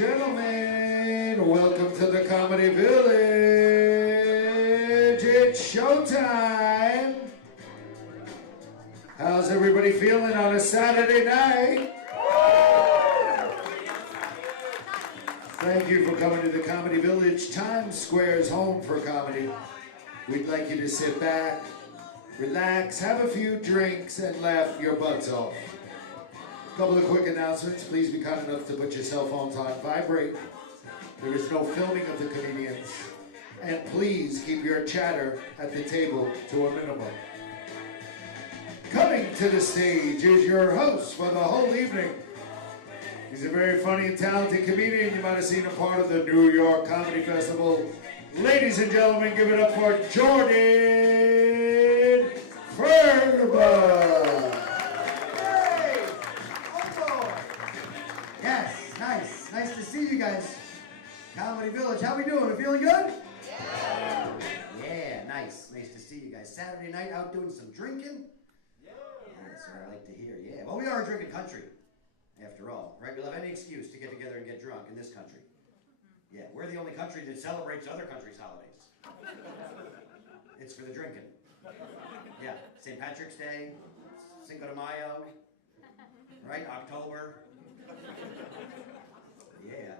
gentlemen, welcome to the Comedy Village. It's showtime. How's everybody feeling on a Saturday night? Thank you for coming to the Comedy Village. Times Square is home for comedy. We'd like you to sit back, relax, have a few drinks, and laugh your butts off. A couple of quick announcements. Please be kind enough to put your cell phones on vibrate. There is no filming of the comedians. And please keep your chatter at the table to a minimum. Coming to the stage is your host for the whole evening. He's a very funny and talented comedian. You might have seen him part of the New York Comedy Festival. Ladies and gentlemen, give it up for Jordan Ferber. Yes, nice to see you guys. Comedy Village, how we doing? We feeling good? Yeah, nice to see you guys. Saturday night out doing some drinking? Yeah. That's what I like to hear, yeah. Well, we are a drinking country, after all, right? We'll have any excuse to get together and get drunk in this country. Yeah, we're the only country that celebrates other countries' holidays. It's for the drinking. Yeah, St. Patrick's Day, Cinco de Mayo, right? October. Yeah.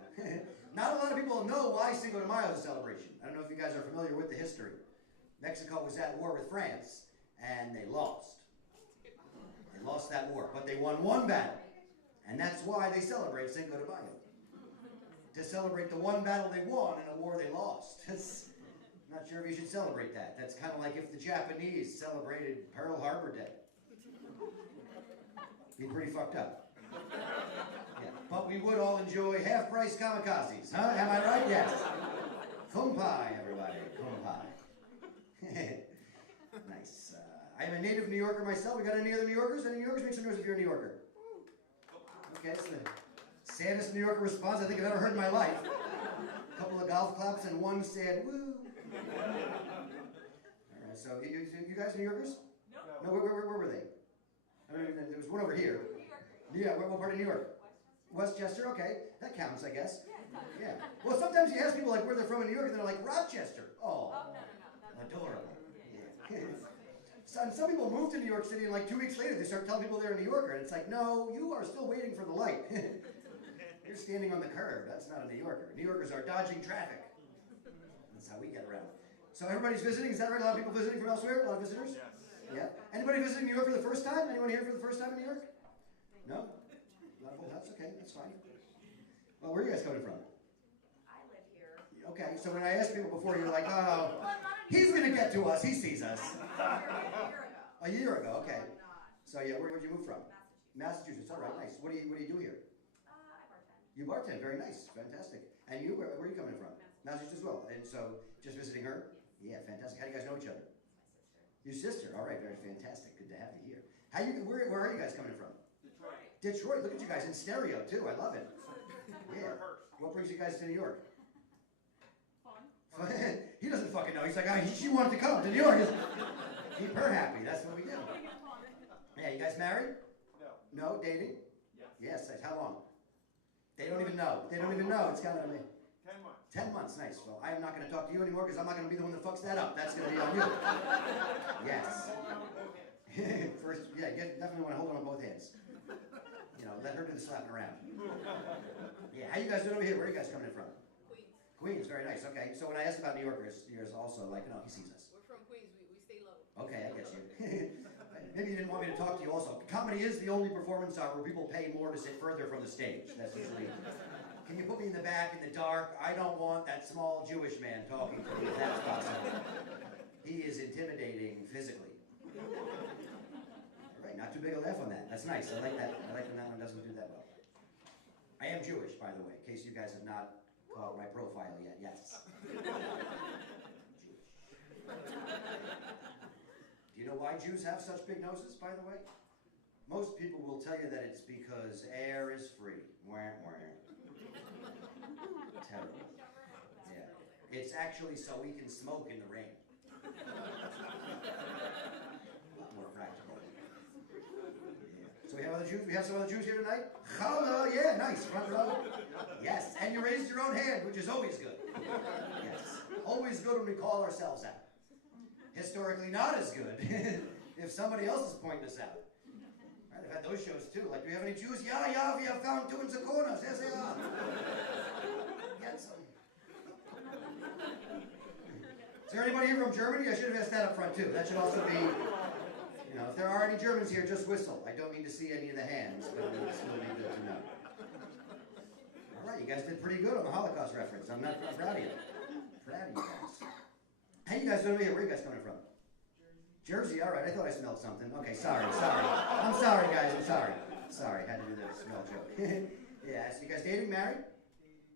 Not a lot of people know why Cinco de Mayo is a celebration. I don't know if you guys are familiar with the history. Mexico was at war with France, and they lost. They lost that war, but they won one battle. And that's why they celebrate Cinco de Mayo. To celebrate the one battle they won in a war they lost. Not sure if you should celebrate that. That's kind of like if the Japanese celebrated Pearl Harbor Day. Be pretty fucked up. Yeah. But we would all enjoy half-price kamikazes, huh? Am I right? Yes. Kumpai, everybody. Kumpai. Nice. I'm a native New Yorker myself. We got any other New Yorkers? Any New Yorkers? Make some noise if you're a New Yorker. Okay, that's the saddest New Yorker response I think I've ever heard in my life. A couple of golf claps and one sad woo. All right, so you guys New Yorkers? No. Where were they? I mean, there was one over here. Yeah, what part of New York? Westchester, okay. That counts, I guess. Yeah. Well, sometimes you ask people like where they're from in New York and they're like, Rochester. Oh, no. Adorable. Yeah. Some people move to New York City and like 2 weeks later they start telling people they're a New Yorker. And it's like, no, you are still waiting for the light. You're standing on the curb. That's not a New Yorker. New Yorkers are dodging traffic. That's how we get around. So everybody's visiting. Is that right? A lot of people visiting from elsewhere? A lot of visitors? Yes. Yeah. Anybody visiting New York for the first time? Anyone here for the first time in New York? No? That's okay. That's fine. Well, where are you guys coming from? I live here. Okay, so when I asked people before, you were like, oh, he's going to get to us. He sees us. A year ago, okay. So yeah, where'd you move from? Massachusetts. All right, nice. What do you do here? I bartend. You bartend. Very nice. Fantastic. And you, where are you coming from? Massachusetts as well. And so, just visiting her? Yeah, fantastic. How do you guys know each other? My Your sister. sister. All right, very fantastic. Good to have you here. Where are you guys coming from? Detroit. Look at you guys in stereo too. I love it. Yeah. What brings you guys to New York? Fun. He doesn't fucking know. He's like, she wanted to come to New York. Keep her happy. That's what we do. Yeah, you guys married? No. No? Dating? Yes. Yes. How long? They don't even know. It's kind of 10 months. 10 months. Nice. Well, I'm not going to talk to you anymore because I'm not going to be the one that fucks that up. That's going to be on you. Yes. First, yeah, you definitely want to hold on with both hands. You know, let her do the slapping around. Yeah, how you guys doing over here? Where are you guys coming in from? Queens. Queens, very nice. Okay, so when I asked about New Yorkers, you're also like, no, he sees us. We're from Queens. We stay low. Okay, I get you. Maybe you didn't want me to talk to you also. Comedy is the only performance art where people pay more to sit further from the stage. That's usually... Can you put me in the back in the dark? I don't want that small Jewish man talking to me if that's possible. He is intimidating physically. All right, not too big a laugh on that. That's nice. I like that. I like when that one doesn't do that well. I am Jewish, by the way, in case you guys have not caught my profile yet. Yes. Jewish. Do you know why Jews have such big noses, by the way? Most people will tell you that it's because air is free. Wah, wah. Terrible. Yeah. It's actually so we can smoke in the rain. A lot more practical. Yeah. So we have other Jews? We have some other Jews here tonight? Challah, yeah, nice, front row. Yes, and you raised your own hand, which is always good. Yes, always good when we call ourselves out. Historically not as good if somebody else is pointing us out. Right, I've had those shows too, like, do we have any Jews? Yeah, we have found two in the corners, yes they are. Get some. Is there anybody here from Germany? I should have asked that up front too. That should also be, you know, if there are any Germans here, just whistle. I don't need to see any of the hands, but it would still be good to know. All right, you guys did pretty good on the Holocaust reference. I'm proud of you. Proud of you guys. Hey, you guys doing here? Where are you guys coming from? Jersey, all right. I thought I smelled something. Okay, sorry. I'm sorry, guys. I'm sorry. Sorry, had to do the smell joke. Yeah, so you guys dating, married?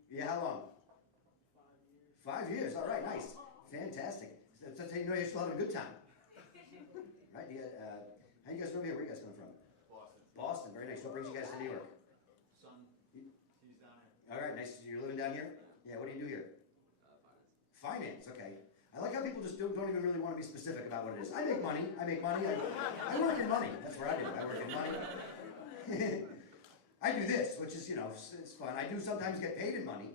Yeah, how long? 5 years. All right, nice. Fantastic. So you know you're still having a good time. Right? How you guys doing here? Where are you guys coming from? Boston. Boston, very nice. What brings you guys to New York? Son, he's down here. All right, nice. You're living down here? Yeah, what do you do here? Finance, okay. I like how people just don't even really want to be specific about what it is. I make money. I work in money. That's what I do. I work in money. I do this, which is, you know, it's fun. I do sometimes get paid in money,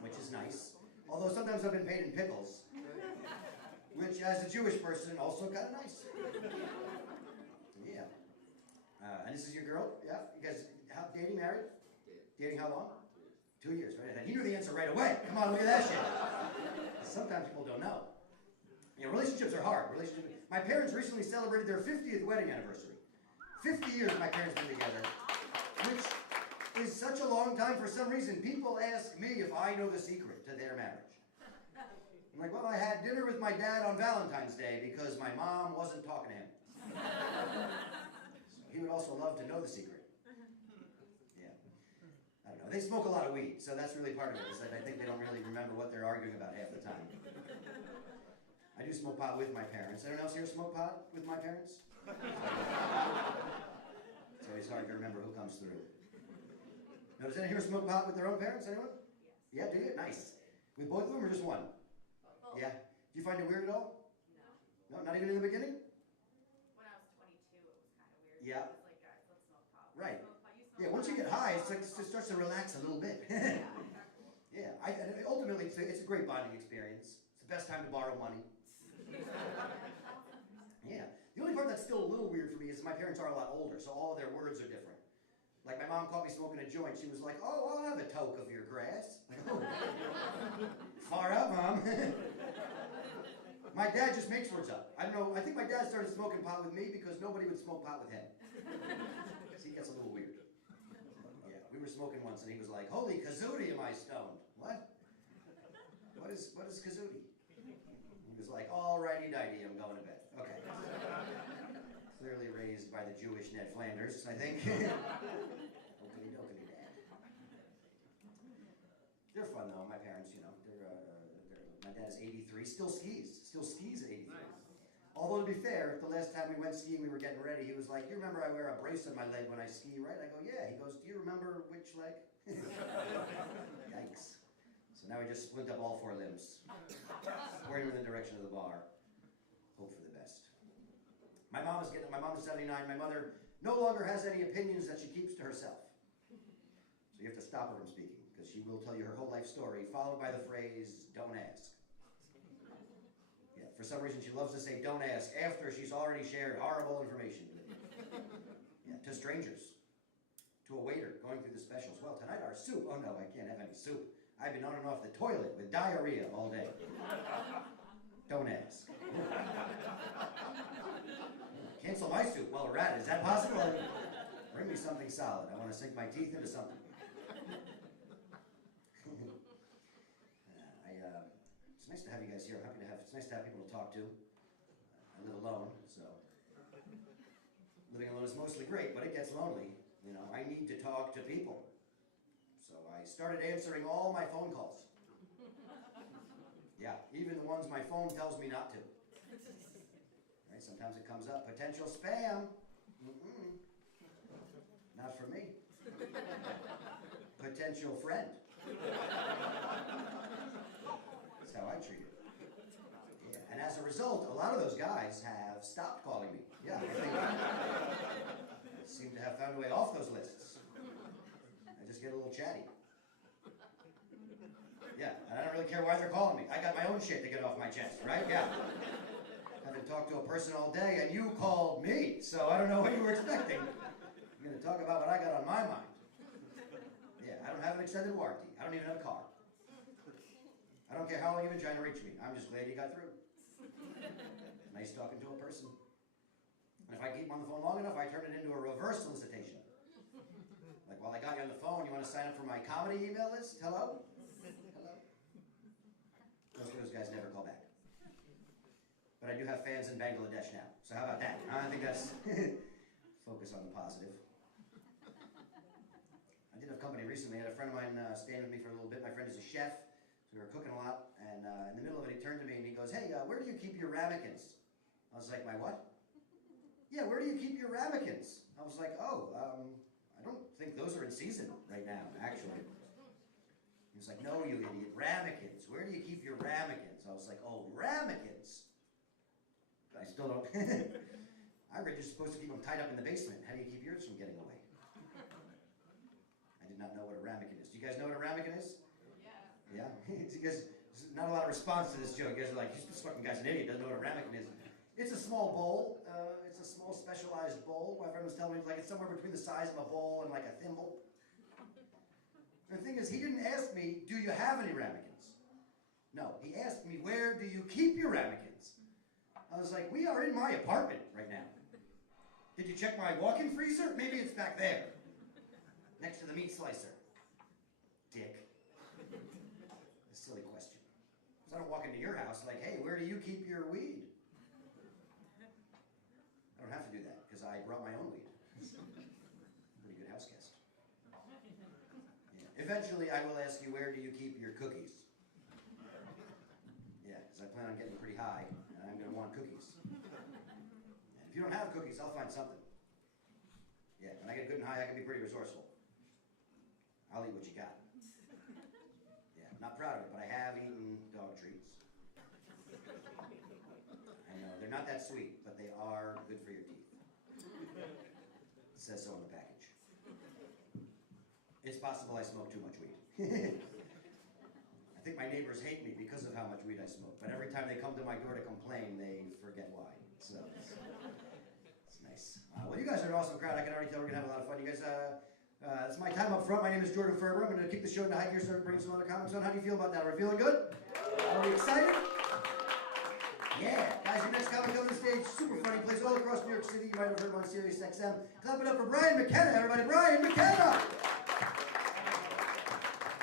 which is nice. Although sometimes I've been paid in pickles, which as a Jewish person, also kind of nice. Yeah. And this is your girl? Yeah? You guys dating, married? Dating how long? 2 years, right? And he knew the answer right away. Come on, look at that shit. Sometimes people don't know. You know, relationships are hard. My parents recently celebrated their 50th wedding anniversary. 50 years my parents been together, which is such a long time. For some reason, people ask me if I know the secret to their marriage. I'm like, well, I had dinner with my dad on Valentine's Day because my mom wasn't talking to him. So he would also love to know the secret. Yeah. I don't know. They smoke a lot of weed, so that's really part of it. Is that I think they don't really remember what they're arguing about half the time. I do smoke pot with my parents. Anyone else here smoke pot with my parents? It's always hard to remember who comes through. Now, does anyone here smoke pot with their own parents? Anyone? Yes. Yeah, do you? Nice. With both of them or just one? Both. Yeah. Do you find it weird at all? No. No, not even in the beginning? When I was 22, it was kind of weird. Yeah. It was like, guys, let's smoke pot. Right. Smoke pot. You smoke Yeah, once you pot. get high, it's like, it starts to relax a little bit. Yeah. Yeah, and ultimately, it's a great bonding experience. It's the best time to borrow money. Yeah. The only part that's still a little weird for me is my parents are a lot older, so all of their words are different. Like, my mom caught me smoking a joint. She was like, oh, I'll have a toke of your grass. Like, oh. Far out, Mom. My dad just makes words up. I don't know. I think my dad started smoking pot with me because nobody would smoke pot with him. So he gets a little weird. Yeah, we were smoking once, and he was like, holy kazootie, am I stoned? What? What is kazootie? He was like, alrighty, dighty, I'm going to bed. Okay. Clearly raised by the Jewish Ned Flanders, I think. Okey dokey, Dad. They're fun though, my parents, you know. My dad is 83, still skis at 83. Nice. Although to be fair, the last time we went skiing, we were getting ready, he was like, you remember I wear a brace on my leg when I ski, right? I go, yeah. He goes, do you remember which leg? Yikes. So now we just split up all 4 limbs. Pointing in the direction of the bar. Hope for the best. My mom is 79. My mother no longer has any opinions that she keeps to herself. So you have to stop her from speaking, because she will tell you her whole life story, followed by the phrase, don't ask. Yeah, for some reason she loves to say don't ask after she's already shared horrible information with you. Yeah, to strangers. To a waiter going through the specials. Well, tonight our soup. Oh no, I can't have any soup. I've been on and off the toilet with diarrhea all day. Don't ask. Cancel my soup. Well, rat, is that possible? Bring me something solid. I want to sink my teeth into something. It's nice to have you guys here. It's nice to have people to talk to. I live alone, so living alone is mostly great, but it gets lonely. You know, I need to talk to people. So I started answering all my phone calls. Yeah, even the ones my phone tells me not to. Right? Sometimes it comes up, potential spam. Not for me. Potential friend. That's how I treat it. Yeah. And as a result, a lot of those guys have stopped calling me. Yeah, I think. found a way off those lists. I just get a little chatty. Yeah, and I don't really care why they're calling me. I got my own shit to get off my chest, right? Yeah. I haven't talked to a person all day, and you called me, so I don't know what you were expecting. I'm going to talk about what I got on my mind. Yeah, I don't have an extended warranty. I don't even have a car. I don't care how long you've been trying to reach me. I'm just glad you got through. Nice talking to a person. And if I keep on the phone long enough, I turn it into a reverse solicitation. Like, while I got you on the phone, you want to sign up for my comedy email list? Hello? Hello? Most of those guys never call back. But I do have fans in Bangladesh now. So how about that? I think that's focus on the positive. I did have company recently. I had a friend of mine staying with me for a little bit. My friend is a chef, so we were cooking a lot. And in the middle of it, he turned to me and he goes, "Hey, where do you keep your ramekins?" I was like, "My what?" "Yeah, where do you keep your ramekins?" I was like, "Oh, I don't think those are in season right now, actually." He was like, "No, you idiot, ramekins. Where do you keep your ramekins?" I was like, "Oh, ramekins." I still don't. I read you're supposed to keep them tied up in the basement. How do you keep yours from getting away? I did not know what a ramekin is. Do you guys know what a ramekin is? Yeah? You guys, there's not a lot of response to this joke. You guys are like, this fucking guy's an idiot, doesn't know what a ramekin is. It's a small bowl. It's a small specialized bowl. My friend was telling me it's somewhere between the size of a bowl and like a thimble. And the thing is, he didn't ask me, "Do you have any ramekins?" No, he asked me, "Where do you keep your ramekins?" I was like, "We are in my apartment right now. Did you check my walk-in freezer? Maybe it's back there, next to the meat slicer." Dick. A silly question. So I don't walk into your house like, "Hey, where do you keep your weed?" I don't have to do that, because I brought my own weed. Pretty good house guest. Yeah. Eventually, I will ask you, "Where do you keep your cookies?" Yeah, because I plan on getting pretty high, and I'm going to want cookies. And if you don't have cookies, I'll find something. Yeah, when I get good and high, I can be pretty resourceful. I'll eat what you got. Yeah, I'm not proud of it, but I have eaten dog treats. I know, they're not that sweet, but they are good for your teeth. It says so on the package. It's possible I smoke too much weed. I think my neighbors hate me because of how much weed I smoke, but every time they come to my door to complain, they forget why. So, it's nice. Well, you guys are an awesome crowd. I can already tell we're going to have a lot of fun. You guys, it's my time up front. My name is Jordan Ferber. I'm going to kick the show into high gear, start bringing some other comics on. How do you feel about that? Are we feeling good? Are we excited? Yeah. Guys, your next comic on the stage, super funny, plays all across New York City. You might have heard him on Sirius XM. Clap it up for Brian McKenna, everybody. Brian McKenna!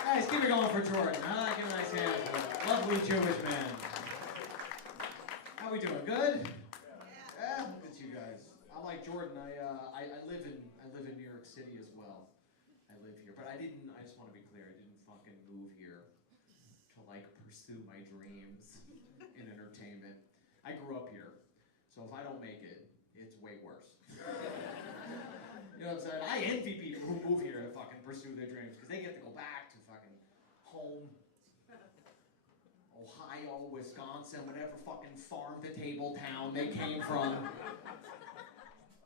Guys, keep it going for Jordan. I like a nice hand for it. Lovely Jewish man. How we doing? Good? Yeah. Look at you guys. I'm like Jordan. I live in New York City as well. I live here, but I just want to be clear. I didn't fucking move here to like pursue my dreams in entertainment. I grew up here, so if I don't make it, it's way worse. You know what I'm saying? I envy people who move here to fucking pursue their dreams because they get to go back to fucking home, Ohio, Wisconsin, whatever fucking farm-to-table town they came from.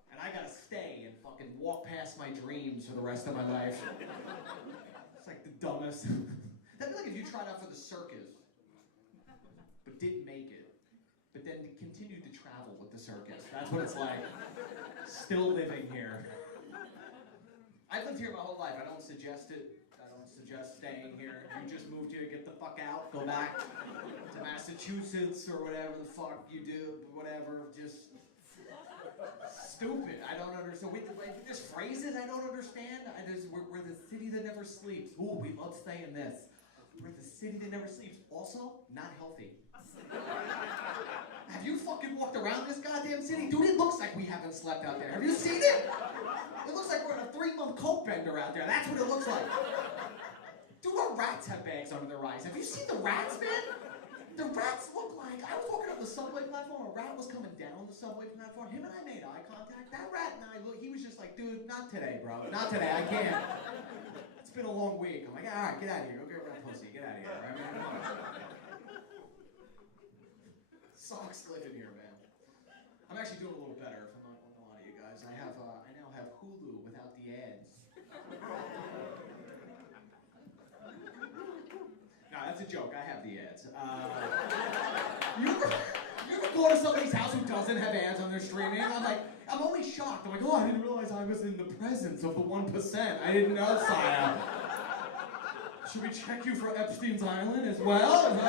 And I gotta stay and fucking walk past my dreams for the rest of my life. It's like the dumbest. That'd be like if you tried out for the circus, but didn't make it, but then continued to travel with the circus. That's what it's like. Still living here. I've lived here my whole life. I don't suggest it. I don't suggest staying here. You just moved here, get the fuck out, go back to Massachusetts or whatever the fuck you do, whatever. Just stupid. I don't understand. There's phrases I don't understand. We're the city that never sleeps. Ooh, we love saying this. We're the city that never sleeps. Also, not healthy. Have you fucking walked around this goddamn city? Dude, it looks like we haven't slept out there. Have you seen it? It looks like we're in a 3-month coke bender out there. That's what it looks like. Dude, our rats have bags under their eyes. Have you seen the rats, man? The rats look like, I was walking up the subway platform, a rat was coming down the subway platform. Him and I made eye contact. That rat and I, he was just like, "Dude, not today, bro. Not today, I can't. It's been a long week." I'm like, "All right, get out of here. Go get rat pussy. Get out of here." Right, man? Come on. Sucks living here, man. I'm actually doing a little better, if I'm not going to lie to you guys. I now have Hulu without the You ever go to somebody's house who doesn't have ads on their streaming? I'm always shocked. I'm like, oh, I didn't realize I was in the presence of the 1%. I didn't know, sire. Should we check you for Epstein's Island as well?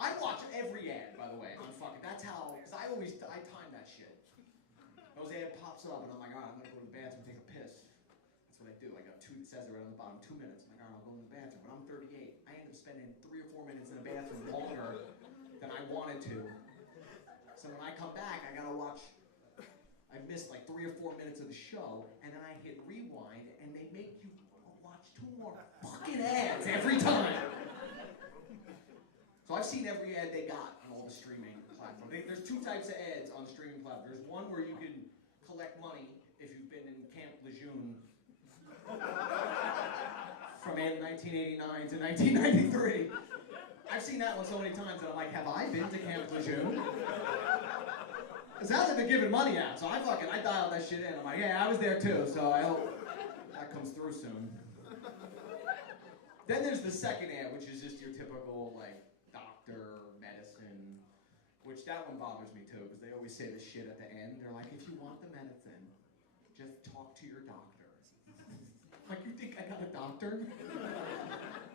I watch every ad, by the way, on fucking, that's how, because I time that shit. Those ad pops up and I'm like, all right, I'm gonna go to the bathroom and take a piss. That's what I do. I got it says it right on the bottom, 2 minutes. I'm like, all right, I'll go in the bathroom. But I'm 38. I end up spending 3 or 4 minutes in the bathroom longer than I wanted to. So when I come back, I gotta watch, I missed like 3 or 4 minutes of the show, and then I hit rewind, and they make you watch 2 more fucking ads every time. So I've seen every ad they got on all the streaming platforms. There's 2 types of ads on the streaming platform. There's one where you can collect money if you've been in Camp Lejeune from 1989 to 1993. I've seen that one so many times that I'm like, have I been to Camp Lejeune? Because now that they're giving money out, so I dialed that shit in. I'm like, yeah, I was there too, so I hope that comes through soon. Then there's the second ad, which is just your typical, like, doctor, medicine, which that one bothers me too, because they always say this shit at the end. They're like, if you want the medicine, just talk to your doctor. Like, you think I got a doctor?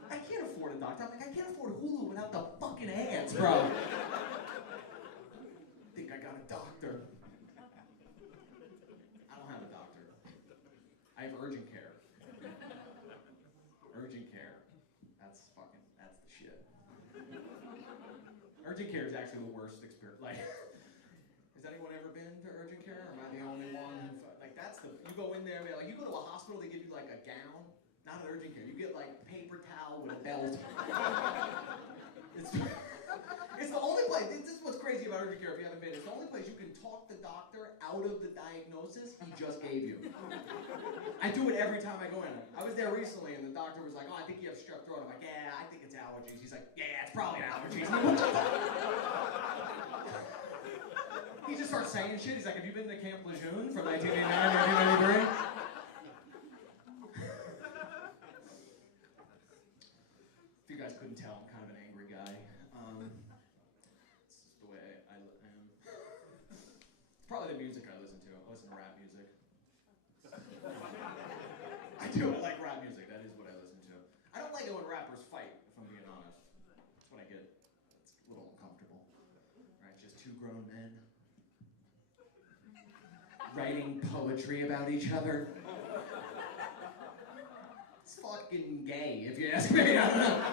I can't afford a doctor. I'm like, I can't afford Hulu without the fucking ads, bro. Think I got a doctor. I don't have a doctor. I have urgent care. Urgent care. That's the shit. Urgent care is actually the worst experience. Like, has anyone ever been to urgent care? Or am I the only one? You go in there, like, you go to a hospital, they give you like a gown. Not an urgent care. You get like paper towel with a belt. It's the only place, this is what's crazy about urgent care if you haven't been, it's the only place you can talk the doctor out of the diagnosis he just gave you. I do it every time I go in. I was there recently and the doctor was like, oh, I think you have strep throat. I'm like, yeah, I think it's allergies. He's like, yeah, it's probably allergies. I'm like, what the fuck? He just starts saying shit. He's like, have you been to Camp Lejeune from 1989, 1993? If you guys couldn't tell, I'm kind of an angry guy. It's just the way I am. It's probably the music I listen to. I listen to rap music. I do. I like rap music. That is what I listen to. I don't like it when rappers fight, if I'm being honest. That's what I get. It's a little uncomfortable. Right? Just 2 grown men writing poetry about each other. It's fucking gay, if you ask me. I don't know.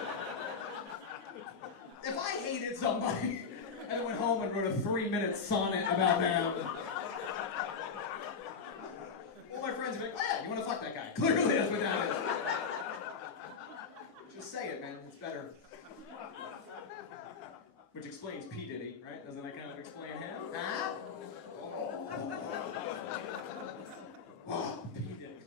If I hated somebody and then went home and wrote a 3-minute sonnet about them, all my friends would be like, oh yeah, you want to fuck that guy. Clearly that's what that is. Just say it, man. It's better. Which explains P. Diddy, right? Doesn't that kind of explain him? Huh? Oh, P. Diddy.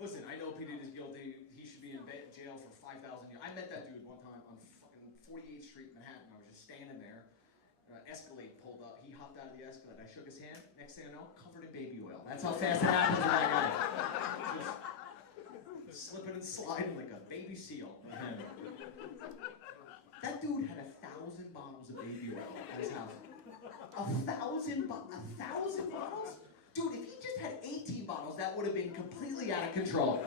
Listen, I know P. Diddy's guilty. He should be in jail for 5,000 years. I met that dude one time on fucking 48th Street, Manhattan. I was just standing there. Escalade pulled up. He hopped out of the Escalade. I shook his hand. Next thing I know, covered in baby oil. That's how fast it happens with that guy. Just slipping and sliding like a baby seal. That dude had 1,000 bottles of baby oil at his house. 1,000 bottles? Dude, if he just had 18 bottles, that would have been completely out of control.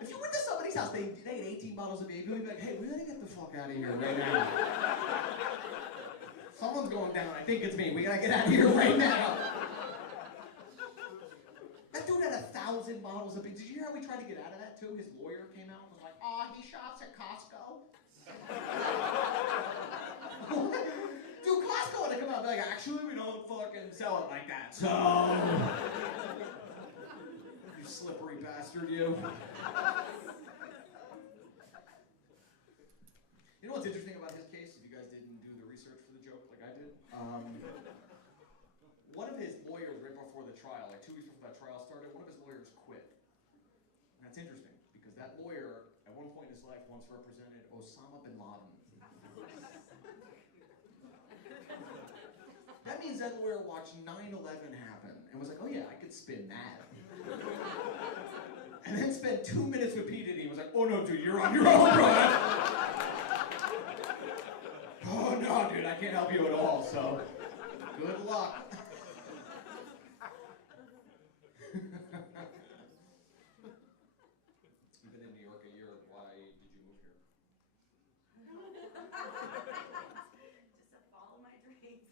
If you went to somebody's house, they had 18 bottles of baby oil, you'd be like, hey, we gotta get the fuck out of here right now. Someone's going down, I think it's me. We gotta get out of here right now. That dude had 1,000 bottles of baby. Did you hear how we tried to get out of that too? His lawyer came out and was like, oh, he shops at Costco. Dude, Costco would have come out and be like, actually, we don't fucking sell it like that, so... You slippery bastard, you. You know what's interesting about his case, if you guys didn't do the research for the joke like I did? One of his lawyers, right before the trial, like 2 weeks before that trial started, one of his lawyers quit. And that's interesting, because that lawyer, at one point in his life, once represented Osama bin Laden. That means that lawyer watched 9/11 happen and was like, oh yeah, I could spin that. And then spent 2 minutes with P. Diddy and was like, oh no, dude, you're on your own, bro. Oh no, dude, I can't help you at all, so good luck. You've been in New York a year. Why did you move here? Just to follow my dreams.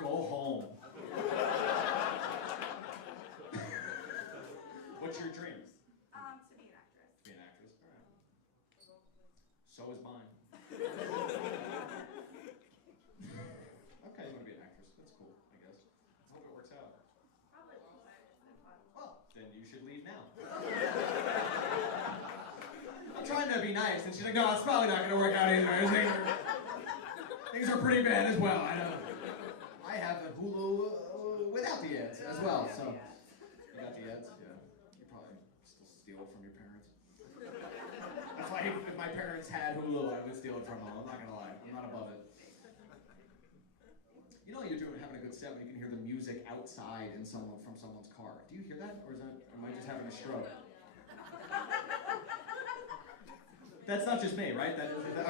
Go home. What's your dream? To be an actress. Be an actress? All right. So is mine. Okay, you want to be an actress. That's cool, I guess. I hope it works out. Probably won't, but it's been fun. Well, then you should leave now. I'm trying to be nice, and she's like, no, it's probably not going to work out either. Things are pretty bad as well. I know. I have a Hulu without the ads as well, so. You got the ads? Yeah. You probably still steal it from your parents. That's why if my parents had Hulu, I would steal it from them. I'm not going to lie. I'm not above it. You know you're having a good set when you can hear the music outside from someone's car. Do you hear that? Or am I just having a stroke? That's not just me, right? Okay, all right. I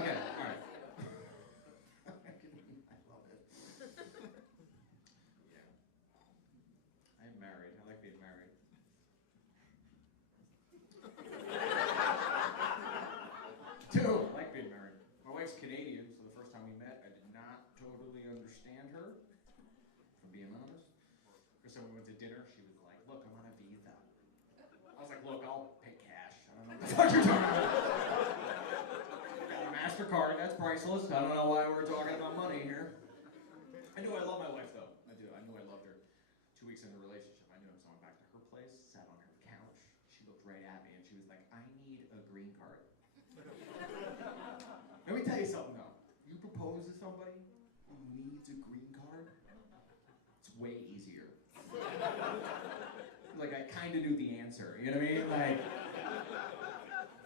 love it. Yeah. I am married. I like being married. Two, I like being married. My wife's Canadian, so the first time we met, I did not totally understand her, if I'm being honest. First time we went to dinner, she was like, look, I'm on a visa. I was like, look, I'll pay cash. I don't know what the fuck you're talking about. Got a MasterCard, that's priceless. I don't know why we're talking about money here. I knew I love my wife, though. I do. I knew I loved her. 2 weeks into the relationship, I knew I was going back to her place, sat on her couch. She looked right at me, and she was like, I need a green card. Let me tell you something, though. You propose to somebody who needs a green card, it's way easier. Like, I kind of knew the answer, you know what I mean?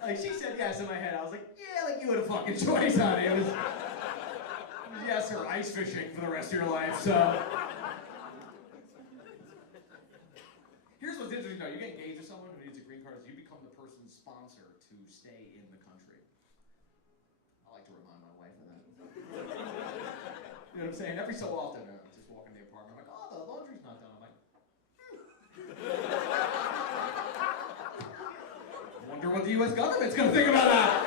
Like she said yes in my head. I was like, yeah, like you had a fucking choice, honey. It was yes or ice fishing for the rest of your life, so. Here's what's interesting, though. You get engaged with someone who needs a green card, so you become the person's sponsor to stay in the country. I like to remind my wife of that. You know what I'm saying? Every so often, just walk in the apartment, I'm like, oh, the laundry's not done. I'm like, I wonder what the U.S. government's gonna think about that.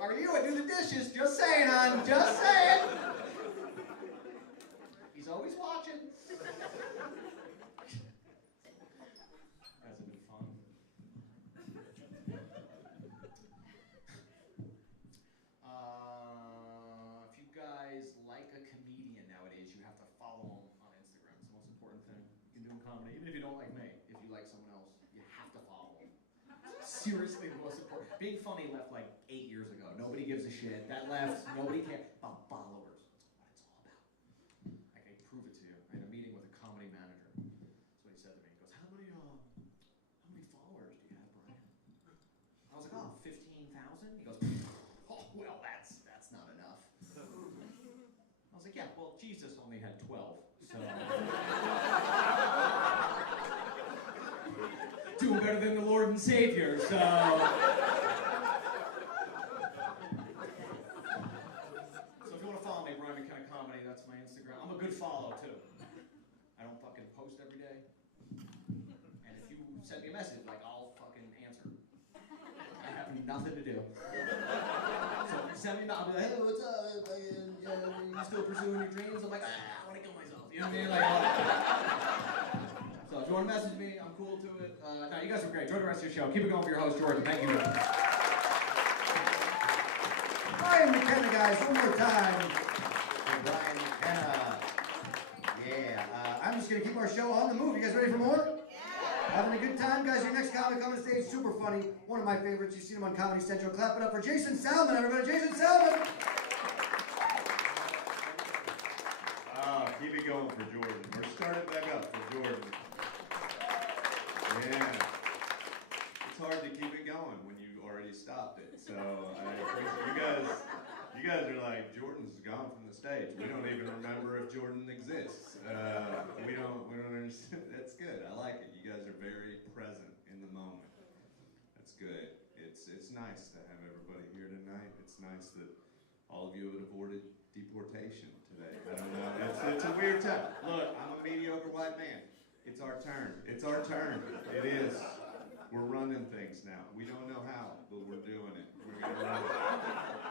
Are you? I do the dishes. Just saying, hon. Just saying. He's always watching. That's been fun. If you guys like a comedian nowadays, you have to follow him on Instagram. It's the most important thing you can do in comedy. Even if you don't like me, if you like someone else, you have to follow him. Seriously, the most important. Being funny left like 8 years ago. Nobody gives a shit. That left. Nobody cares about followers. That's what it's all about. I can prove it to you. I had a meeting with a comedy manager. That's what he said to me. He goes, "How many followers do you have, Brian?" I was like, "Oh, 15,000." He goes, "Oh, well, that's not enough." I was like, "Yeah, well, Jesus only had 12, so." Doing better than the Lord and Savior, so. So if you want to follow me, Brian McKenna Comedy, that's my Instagram. I'm a good follow, too. I don't fucking post every day. And if you send me a message, like, I'll fucking answer. I have nothing to do. So if you send me, I'll be like, hey, what's up? You still pursuing your dreams? I'm like, I want to kill myself. You know what I mean? Like, so if you want to message me, I'm cool to it. No, you guys are great. Enjoy the rest of your show. Keep it going for your host, Jordan. Thank you. Brian McKenna, guys, one more time for Brian McKenna. Yeah, I'm just going to keep our show on the move. You guys ready for more? Yeah. Having a good time, guys. Your next comic on the stage, super funny. One of my favorites. You've seen him on Comedy Central. Clap it up for Jason Salmon, everybody. Jason Salmon. Keep it going for Jordan. We're starting back up for Jordan. Yeah. It's hard to keep it going when you already stopped it. So I appreciate you guys are like, Jordan's gone from the stage. We don't even remember if Jordan exists. We don't understand. That's good. I like it. You guys are very present in the moment. That's good. It's nice to have everybody here tonight. It's nice that all of you have avoided deportation today. I don't know. It's a weird time. Look, I'm a mediocre white man. It's our turn. It's our turn. It is. We're running things now. We don't know how, but we're doing it. We're gonna run it.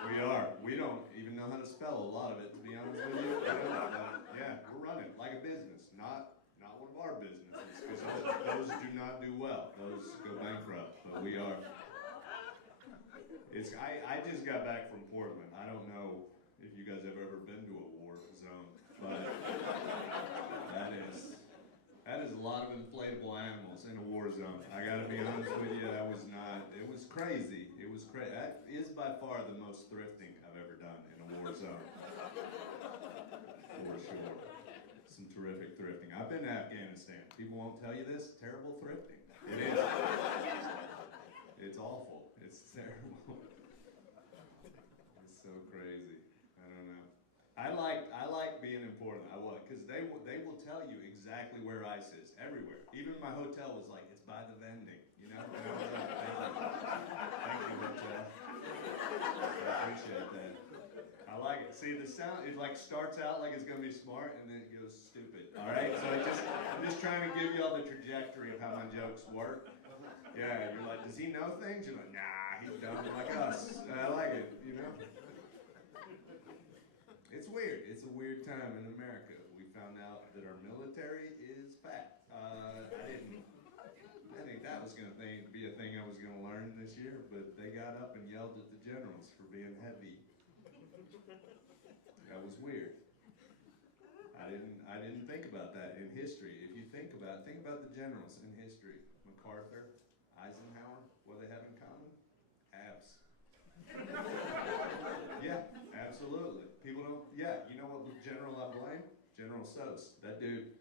We are. We don't even know how to spell a lot of it, to be honest with you. We don't, but yeah, we're running like a business, not one of our businesses, because those do not do well. Those go bankrupt, but we are. I just got back from Portland. I don't know if you guys have ever been to a war zone, but that is a lot of inflatable animals in a war zone. I gotta be honest with you, it was crazy. It was crazy. That is by far the most thrifting I've ever done in a war zone. For sure. Some terrific thrifting. I've been to Afghanistan. People won't tell you this, terrible thrifting. It is. It's awful. It's terrible. It's so crazy. I don't know. I like being in Portland. I was, because they will tell you exactly where ice is everywhere. Even my hotel was like, it's by the vending, you know. And I was like, thank you, hotel. I appreciate that. I like it. See, the sound, it like starts out like it's gonna be smart, and then it goes stupid. All right. So I'm just trying to give you all the trajectory of how my jokes work. Yeah, you're like, does he know things? You're like, nah, he's dumb like us. I like it, you know? It's weird. It's a weird time in America. We found out that our military is fat. I didn't think that was gonna be a thing I was gonna learn this year, but they got up and yelled at the generals for being heavy. That was weird. I didn't think about that in history. If you think about the generals in history. MacArthur, Eisenhower, what do they have in common? Abs. Yeah, absolutely. People don't, yeah, you know what general I blame? General Sos. That dude's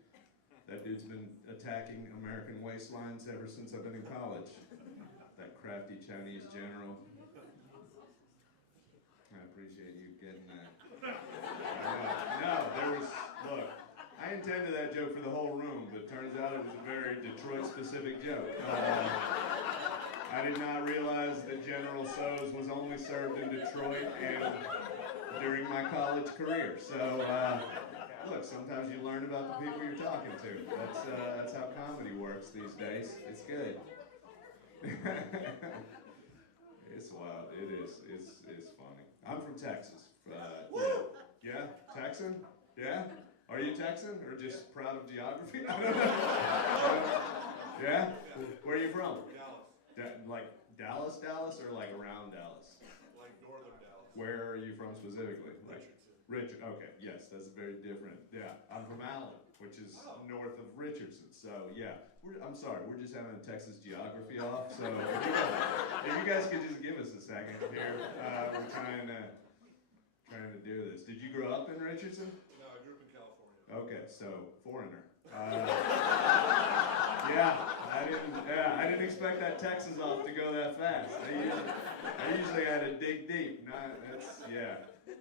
been attacking American waistlines ever since I've been in college. That crafty Chinese general. I appreciate you getting that. Look, I intended that joke for the whole room, but turns out it was a very Detroit-specific joke. I did not realize that General Sos was only served in Detroit and during my college career. So, look, sometimes you learn about the people you're talking to. That's how comedy works these days. It's good. It's wild. It is. It's funny. I'm from Texas. Yeah, Texan? Yeah? Are you Texan or just proud of geography? I don't know. Yeah? Where are you from? Dallas. Like Dallas, or like around Dallas? Like northern Dallas. Where are you from specifically? Like Richardson. Okay, yes, that's very different. Yeah, I'm from Allen, which is north of Richardson. So yeah, I'm sorry, we're just having a Texas geography off. So if you guys could just give us a second here, we're trying to do this. Did you grow up in Richardson? No, I grew up in California. Okay, so foreigner. I didn't expect that Texas off to go that fast. I usually had to dig deep.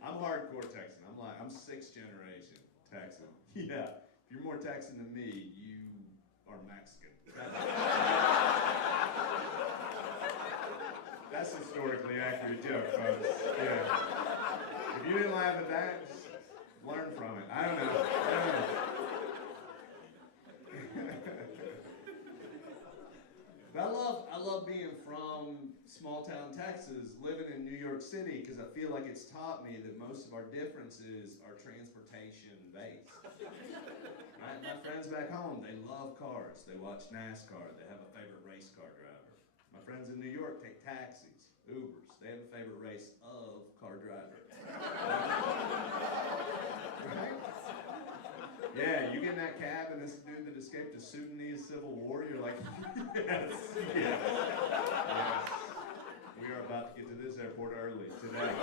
I'm hardcore Texan. I'm 6th generation Texan. Yeah, if you're more Texan than me, you are Mexican. That's historically accurate joke, folks. Yeah. If you didn't laugh at that, just learn from it. I don't know. But I love being from small town Texas, living in New York City, because I feel like it's taught me that most of our differences are transportation based. Right? My friends back home, they love cars. They watch NASCAR. They have a favorite race car driver. My friends in New York take taxis, Ubers. They have a favorite race of car driver. Right? Yeah, you get in that cab and this dude that escaped a Sudanese civil war, you're like, yes. We are about to get to this airport early today.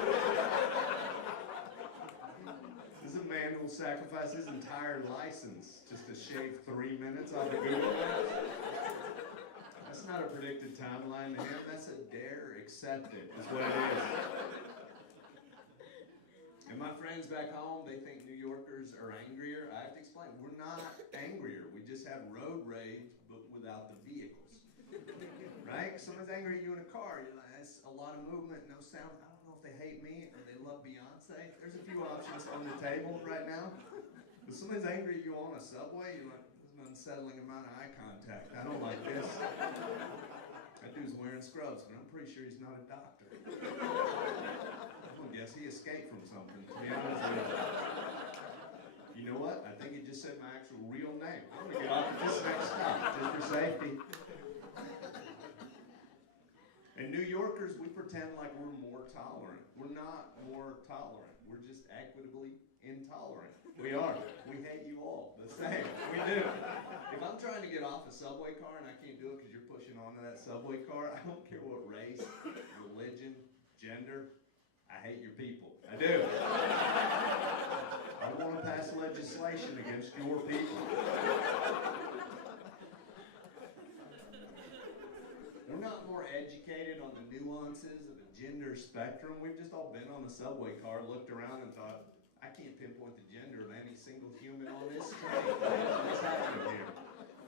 This is a man who will sacrifice his entire license just to shave 3 minutes off of Google Maps. That's not a predicted timeline to him, that's a dare accepted, is what it is. And my friends back home, they think New Yorkers are angrier. I have to explain, we're not angrier. We just have road rage, but without the vehicles. Right? Someone's angry at you in a car. You're like, that's a lot of movement, no sound. I don't know if they hate me or they love Beyonce. There's a few options on the table right now. If someone's angry at you on a subway, you're like, there's an unsettling amount of eye contact. I don't like this. That dude's wearing scrubs, but I'm pretty sure he's not a doctor. I guess he escaped from something, to be honest with you. You know what? I think he just said my actual real name. I'm gonna get off at this next stop, just for safety. And New Yorkers, we pretend like we're more tolerant. We're not more tolerant. We're just equitably intolerant. We are. We hate you all the same. We do. If I'm trying to get off a subway car and I can't do it because you're pushing onto that subway car, I don't care what race, religion, gender, I hate your people. I do. I want to pass legislation against your people. We're not more educated on the nuances of the gender spectrum. We've just all been on the subway car, looked around and thought, I can't pinpoint the gender of any single human on this train. What's happening here?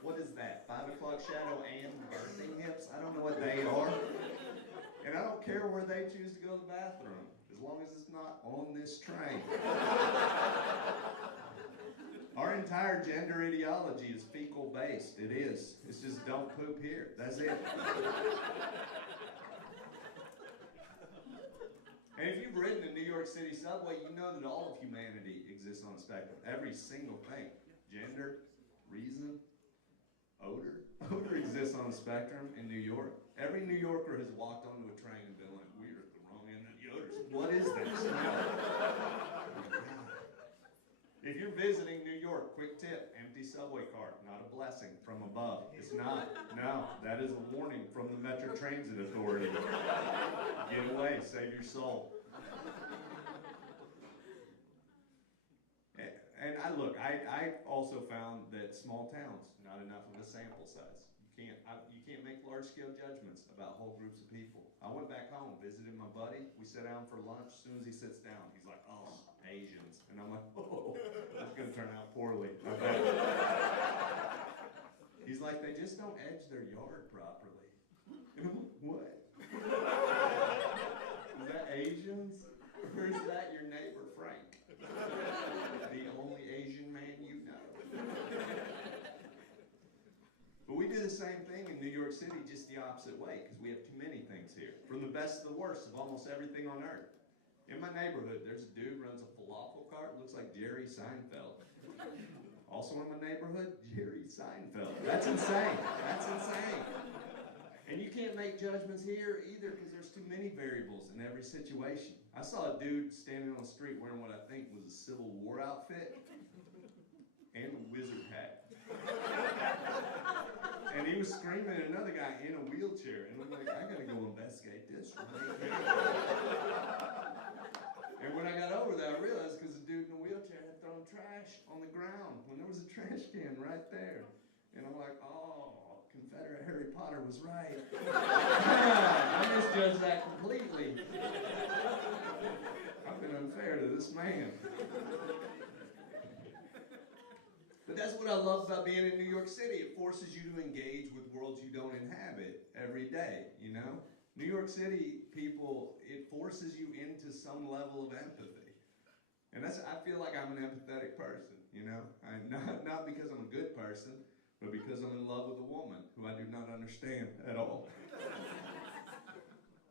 What is that? 5 o'clock shadow and birthing hips? I don't know what they are. And I don't care where they choose to go to the bathroom, as long as it's not on this train. Our entire gender ideology is fecal based. It is. It's just don't poop here. That's it. And if you've ridden the New York City subway, you know that all of humanity exists on a spectrum. Every single thing. Gender, reason, odor. Odor exists on a spectrum in New York. Every New Yorker has walked onto a train and been like, we're at the wrong end of the odors. What is this? If you're visiting New York, quick tip, empty subway car, not a blessing from above. It's not. No, that is a warning from the Metro Transit Authority. Get away, save your soul. And I also found that small towns, not enough of a sample size. You can't make large-scale judgments about whole groups of people. I went back home, visited my buddy. We sat down for lunch. As soon as he sits down, he's like, oh, Asians. And I'm like, oh, that's going to turn out poorly. I bet. He's like, they just don't edge their yard properly. And I'm like, what? Is that Asians? Or is that your neighbor, Frank? The only Asian man you know. But we do the same thing in New York City, just the opposite way, because we have too many things here. From the best to the worst of almost everything on earth. In my neighborhood, there's a dude who runs a falafel cart, looks like Jerry Seinfeld. Also in my neighborhood, Jerry Seinfeld. That's insane. That's insane. And you can't make judgments here either, because there's too many variables in every situation. I saw a dude standing on the street wearing what I think was a Civil War outfit and a wizard hat. And he was screaming at another guy in a wheelchair. And I'm like, I gotta go investigate this right here. And when I got over there, I realized because the dude in the wheelchair had thrown trash on the ground when there was a trash can right there. And I'm like, oh, Confederate Harry Potter was right. I misjudged that completely. I've been unfair to this man. But that's what I love about being in New York City. It forces you to engage with worlds you don't inhabit every day, you know? New York City people, it forces you into some level of empathy. And I feel like I'm an empathetic person, you know? Not because I'm a good person, but because I'm in love with a woman who I do not understand at all.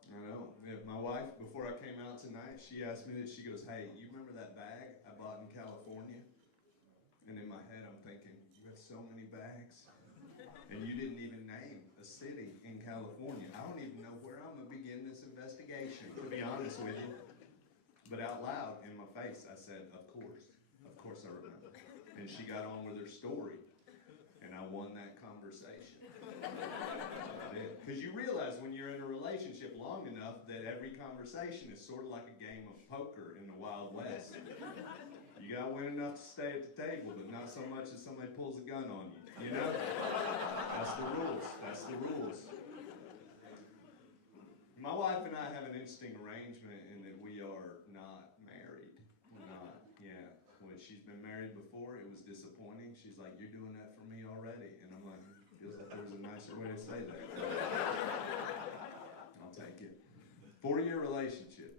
I know. My wife, before I came out tonight, she asked me this. She goes, hey, you remember that bag I bought in California? And in my head, I'm thinking, you have so many bags. And you didn't even name a city in California. I don't even know where I'm going to begin this investigation, to be honest with you. But out loud, in my face, I said, of course I remember. And she got on with her story. And I won that conversation. Because you realize when you're in a relationship long enough that every conversation is sort of like a game of poker in the Wild West. You gotta win enough to stay at the table, but not so much that somebody pulls a gun on you. You know? That's the rules. That's the rules. My wife and I have an interesting arrangement in that we are not married. she's been married before. It was disappointing. She's like, "You're doing that for me already," and I'm like, "Feels like there was a nicer way to say that." I'll take it. 4-year relationship.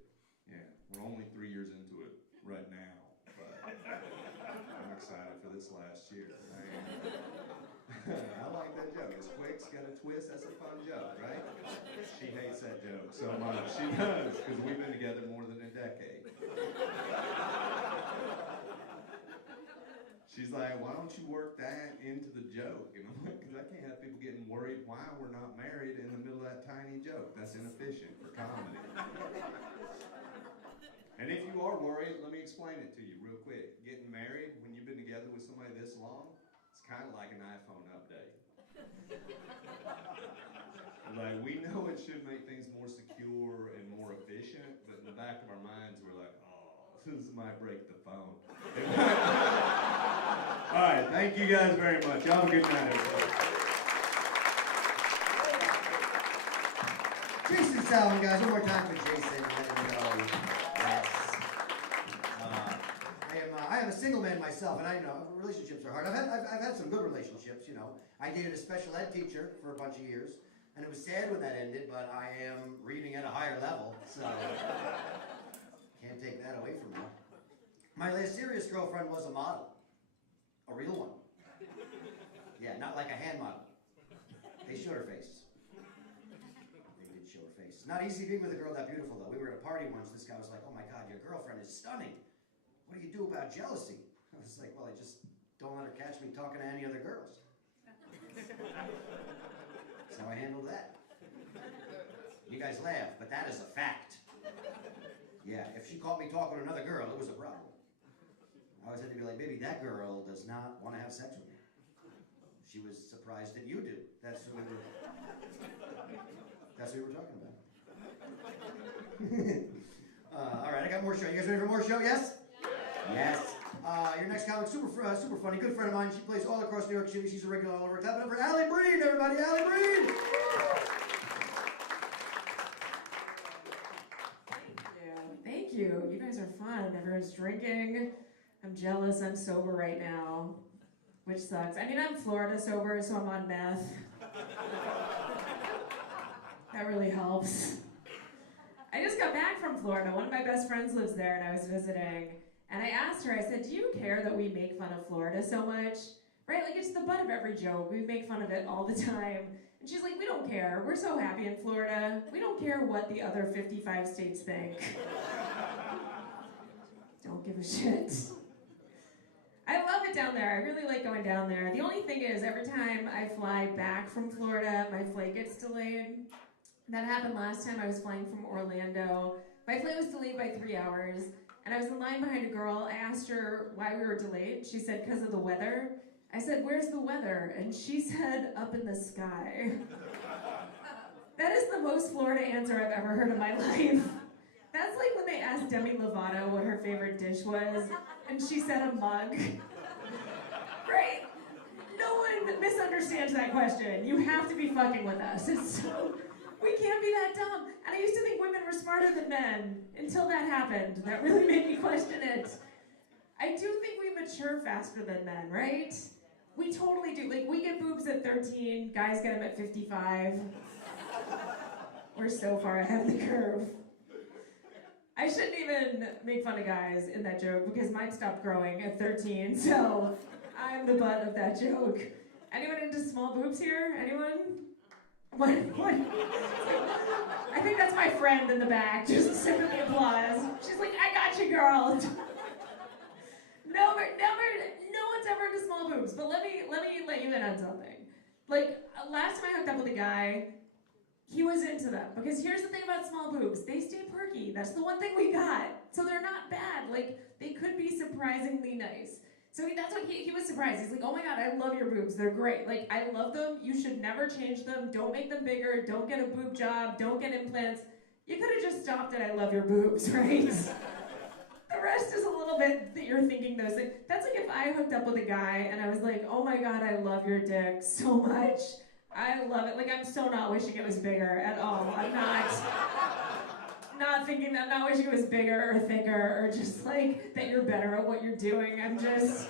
Yeah, we're only 3 years into it right now, but I'm excited for this last year. I like that joke. It's quick, it's got a twist. That's a fun joke, right? She hates that joke so much. She does, because we've been together more than a decade. She's like, "Why don't you work that into the joke?" And I'm like, "Because I can't have people getting worried why we're not married in the middle of that tiny joke. That's inefficient for comedy." And if you are worried, let me explain it to you real quick. Getting married when you've been together with somebody this long, it's kind of like an iPhone update. Like, we know it should make things more secure and more efficient, but in the back of our minds, we're like, "Oh, this might break the phone." All right, thank you guys very much. Y'all have a good night, everybody. Jason Salmon, guys, one more time for Jason. Let him know. Yes. I am a single man myself, and I know relationships are hard. I've had some good relationships, you know. I dated a special ed teacher for a bunch of years, and it was sad when that ended, but I am reading at a higher level, so can't take that away from me. My last serious girlfriend was a model. A real one. Yeah, not like a hand model. They showed her face. They did show her face. Not easy being with a girl that beautiful, though. We were at a party once. This guy was like, "Oh my God, your girlfriend is stunning. What do you do about jealousy?" I was like, "Well, I just don't let her catch me talking to any other girls." That's how I handled that. You guys laugh, but that is a fact. Yeah, if she caught me talking to another girl, it was a problem. I always had to be like, "Baby, that girl does not want to have sex with me. She was surprised that you do." That's what we were talking about. All right, I got more show. You guys ready for more show? Yes? Yes. Your next comic, super funny, good friend of mine. She plays all across New York City. She's a regular all over. Clap it up for Allie Breen, everybody. Allie Breen. Thank you. You guys are fun. Everyone's drinking. I'm jealous. I'm sober right now, which sucks. I mean, I'm Florida sober, so I'm on meth. That really helps. I just got back from Florida. One of my best friends lives there, and I was visiting. And I asked her, I said, "Do you care that we make fun of Florida so much?" Right? Like, it's the butt of every joke. We make fun of it all the time. And she's like, "We don't care. We're so happy in Florida. We don't care what the other 55 states think." Don't give a shit. I love it down there. I really like going down there. The only thing is, every time I fly back from Florida, my flight gets delayed. That happened last time I was flying from Orlando. My flight was delayed by 3 hours, and I was in line behind a girl. I asked her why we were delayed. She said, "Because of the weather." I said, "Where's the weather?" And she said, "Up in the sky." That is the most Florida answer I've ever heard in my life. That's like when they asked Demi Lovato what her favorite dish was, and she said a mug. Right? No one misunderstands that question. You have to be fucking with us. It's so, we can't be that dumb. And I used to think women were smarter than men until that happened. That really made me question it. I do think we mature faster than men, right? We totally do. Like, we get boobs at 13, guys get them at 55. We're so far ahead of the curve. I shouldn't even make fun of guys in that joke because mine stopped growing at 13, so I'm the butt of that joke. Anyone into small boobs here? Anyone? What? I think that's my friend in the back, just sipping the applause. She's like, "I got you, girl." No one's ever into small boobs, but let me let you in on something. Like, last time I hooked up with a guy, he was into them. Because here's the thing about small boobs. They stay perky. That's the one thing we got. So they're not bad. Like, they could be surprisingly nice. So that's what he was surprised. He's like, "Oh my God, I love your boobs. They're great. Like, I love them. You should never change them. Don't make them bigger. Don't get a boob job. Don't get implants." You could have just stopped at "I love your boobs," right? The rest is a little bit that you're thinking those things. That's like if I hooked up with a guy and I was like, "Oh my God, I love your dick so much. I love it." Like, I'm so not wishing it was bigger at all. I'm not. not thinking that, not wishing it was bigger or thicker or just like that you're better at what you're doing. I'm just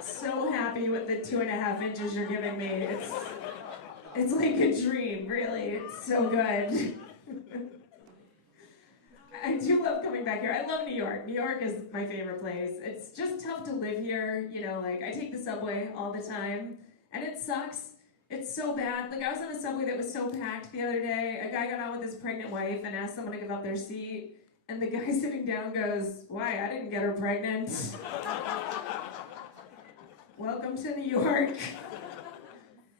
so happy with the 2.5 inches you're giving me. It's like a dream, really. It's so good. I do love coming back here. I love New York. New York is my favorite place. It's just tough to live here. You know, like I take the subway all the time and it sucks. It's so bad. Like I was on a subway that was so packed the other day. A guy got on with his pregnant wife and asked someone to give up their seat. And the guy sitting down goes, "Why? I didn't get her pregnant." Welcome to New York.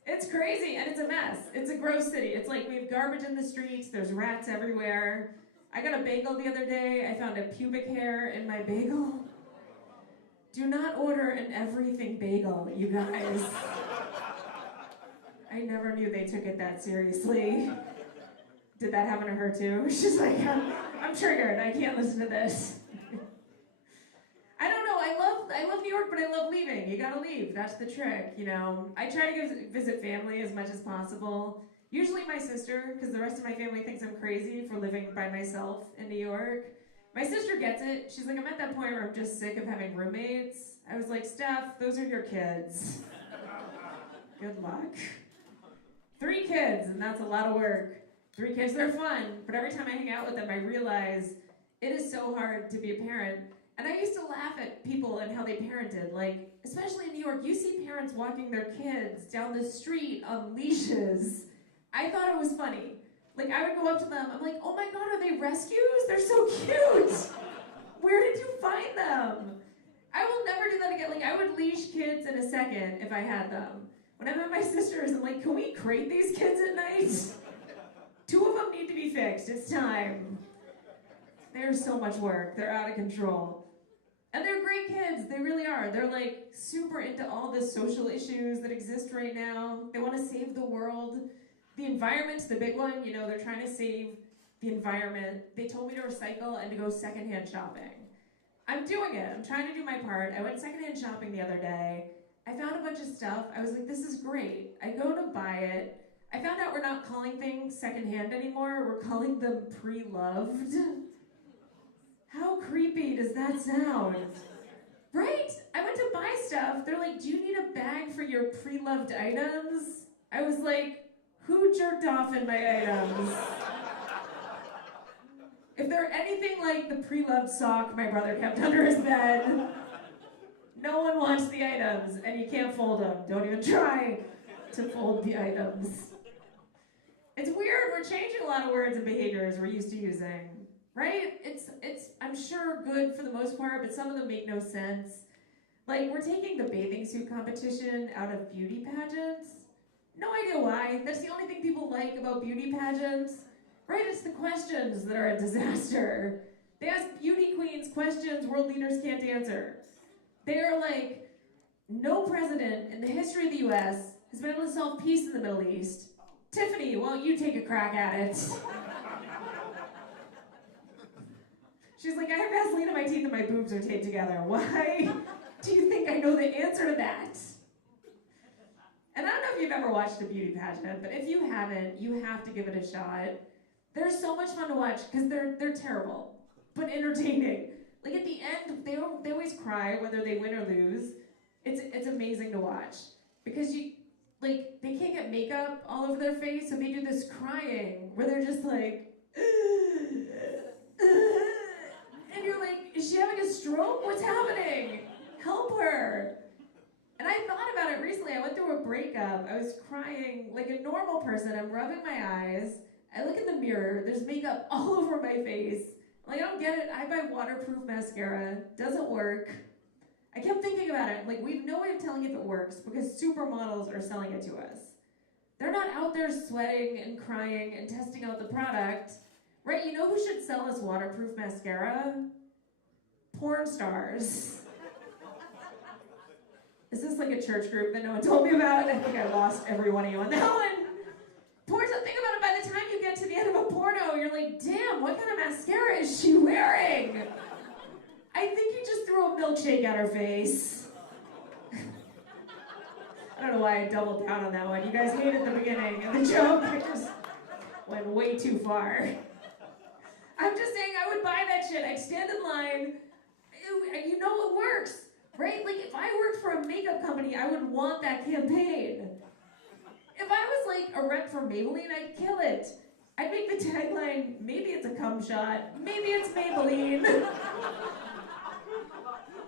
It's crazy and it's a mess. It's a gross city. It's like we have garbage in the streets. There's rats everywhere. I got a bagel the other day. I found a pubic hair in my bagel. Do not order an everything bagel, you guys. I never knew they took it that seriously. Did that happen to her too? She's like, I'm triggered. I can't listen to this. I don't know. I love New York, but I love leaving. You gotta leave. That's the trick, you know. I try to go visit family as much as possible. Usually my sister, because the rest of my family thinks I'm crazy for living by myself in New York. My sister gets it. She's like, I'm at that point where I'm just sick of having roommates. I was like, Steph, those are your kids. Good luck. 3 kids, and that's a lot of work. 3 kids, they're fun, but every time I hang out with them, I realize it is so hard to be a parent. And I used to laugh at people and how they parented. Like, especially in New York, you see parents walking their kids down the street on leashes. I thought it was funny. Like, I would go up to them, I'm like, oh my God, are they rescues? They're so cute. Where did you find them? I will never do that again. Like, I would leash kids in a second if I had them. When I'm at my sister's, I'm like, can we crate these kids at night? 2 of them need to be fixed. It's time. They're so much work. They're out of control. And they're great kids. They really are. They're like super into all the social issues that exist right now. They want to save the world. The environment's the big one. You know, they're trying to save the environment. They told me to recycle and to go secondhand shopping. I'm doing it. I'm trying to do my part. I went secondhand shopping the other day. I found a bunch of stuff. I was like, this is great. I go to buy it. I found out we're not calling things secondhand anymore. We're calling them pre-loved. How creepy does that sound? Right? I went to buy stuff. They're like, do you need a bag for your pre-loved items? I was like, who jerked off in my items? If they're anything like the pre-loved sock my brother kept under his bed, no one wants the items, and you can't fold them. Don't even try to fold the items. It's weird. We're changing a lot of words and behaviors we're used to using, right? It's I'm sure good for the most part, but some of them make no sense. Like, we're taking the bathing suit competition out of beauty pageants. No idea why. That's the only thing people like about beauty pageants, right? It's the questions that are a disaster. They ask beauty queens questions world leaders can't answer. They're like, no president in the history of the US has been able to solve peace in the Middle East. Tiffany, why don't you take a crack at it? She's like, I have Vaseline in my teeth and my boobs are taped together. Why do you think I know the answer to that? And I don't know if you've ever watched a beauty pageant, but if you haven't, you have to give it a shot. They're so much fun to watch because they're terrible, but entertaining. Like at the end, they always cry whether they win or lose. It's amazing to watch because they can't get makeup all over their face, so they do this crying where they're just like, and you're like, is she having a stroke? What's happening? Help her. And I thought about it recently. I went through a breakup. I was crying like a normal person. I'm rubbing my eyes. I look in the mirror. There's makeup all over my face. Like, I don't get it. I buy waterproof mascara. Doesn't work. I kept thinking about it. Like, we have no way of telling if it works because supermodels are selling it to us. They're not out there sweating and crying and testing out the product. Right? You know who should sell us waterproof mascara? Porn stars. Is this like a church group that no one told me about? I think I lost every one of you on that one. Porn, think about it, by the time you get to the end of a porno, you're like, damn, what kind of mascara is she wearing? I think you just threw a milkshake at her face. I don't know why I doubled down on that one. You guys hated the beginning of the joke. I just went way too far. I'm just saying I would buy that shit. I'd stand in line. You know it works, right? Like, if I worked for a makeup company, I would want that campaign. If I was like a rep for Maybelline, I'd kill it. I'd make the tagline, maybe it's a cum shot, maybe it's Maybelline.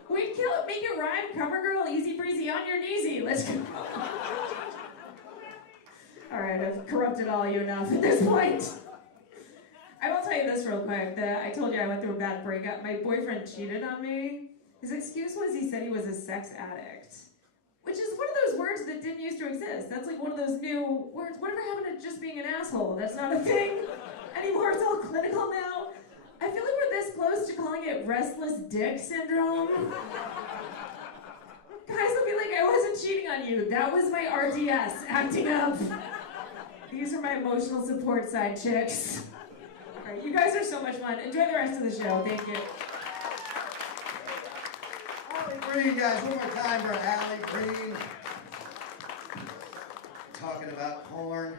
We'd kill it, make it rhyme, CoverGirl, easy breezy, on your kneesy. Let's go. All right, I've corrupted all you enough at this point. I will tell you this real quick. I told you I went through a bad breakup. My boyfriend cheated on me. His excuse was he said he was a sex addict, which is one of those words that didn't used to exist. That's like one of those new words. Whatever happened to just being an asshole? That's not a thing anymore. It's all clinical now. I feel like we're this close to calling it restless dick syndrome. Guys will be like, I wasn't cheating on you. That was my RDS acting up. These are my emotional support side chicks. All right, you guys are so much fun. Enjoy the rest of the show. Thank you. Allie Green, guys, one more time for Allie Green. Talking about porn.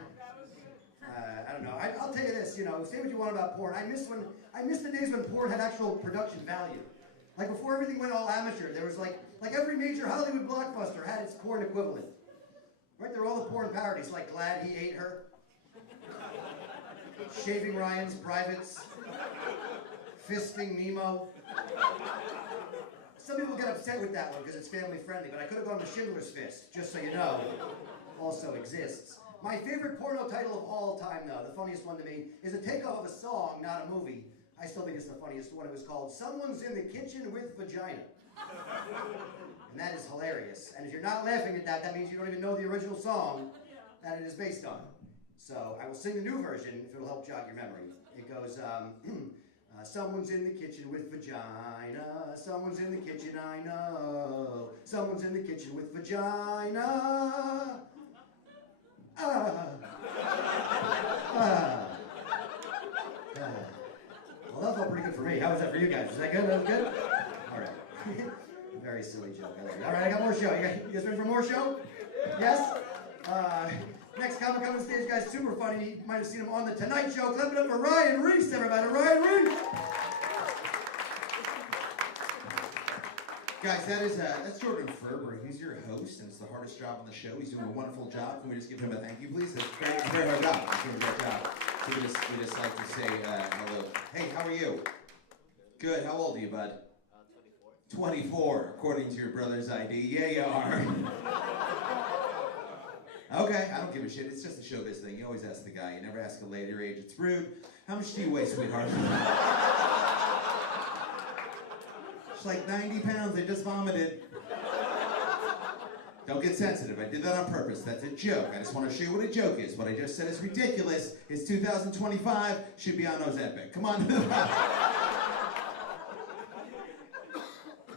I don't know. I'll tell you this. Say what you want about porn. I miss the days when porn had actual production value. Like before everything went all amateur, there was like every major Hollywood blockbuster had its porn equivalent. Right? There were all the porn parodies, like Glad He Ate Her, Shaving Ryan's Privates, Fisting Nemo. Some people get upset with that one because it's family friendly, but I could have gone to Schindler's Fist, just so you know, also exists. My favorite porno title of all time, though, the funniest one to me, is a takeoff of a song, not a movie. I still think it's the funniest one. It was called Someone's in the Kitchen with Vagina. And that is hilarious. And if you're not laughing at that, that means you don't even know the original song that it is based on. So I will sing the new version if it'll help jog your memory. It goes, someone's in the kitchen with vagina. Someone's in the kitchen, I know. Someone's in the kitchen with vagina. Well, that felt pretty good for me. How was that for you guys? Was that good? That was good? All right. Very silly joke. I like it. All right, I got more show. You guys ready for more show? Yes? Next comic on the stage, guys, super funny. You might have seen him on The Tonight Show. Clap it up for Ryan Reese, everybody. Ryan Reese! Guys, that's Jordan Ferber. He's your host, and it's the hardest job on the show. He's doing a wonderful job. Can we just give him a thank you, please? It's a very hard job. He's doing a great job. So we just like to say hello. Hey, how are you? Good. How old are you, bud? 24, according to your brother's ID. Yeah, you are. Okay, I don't give a shit. It's just a showbiz thing. You always ask the guy. You never ask a lady her age. It's rude. How much do you weigh, sweetheart? She's like 90 pounds. I just vomited. Don't get sensitive. I did that on purpose. That's a joke. I just want to show you what a joke is. What I just said is ridiculous. It's 2025. Should be on Ozempic. Come on.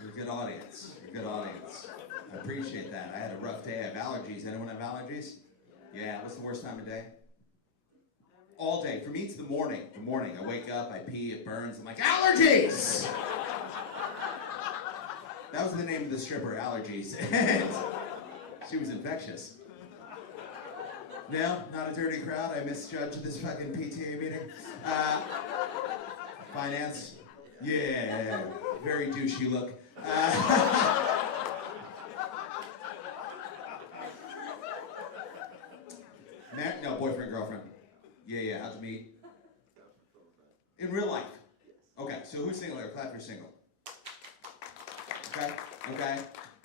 You're a good audience. You're a good audience. I appreciate that. I had a rough day. I have allergies. Anyone have allergies? Yeah. What's the worst time of day? All day. For me, it's the morning. The morning. I wake up. I pee. It burns. I'm like, allergies! That was the name of the stripper, Allergies. And she was infectious. No, not a dirty crowd. I misjudged this fucking PTA meeting. Finance. Yeah. Very douchey look. No, boyfriend, girlfriend. Yeah, how'd you meet? In real life. Okay, so who's single here? Clap if you're single. Okay.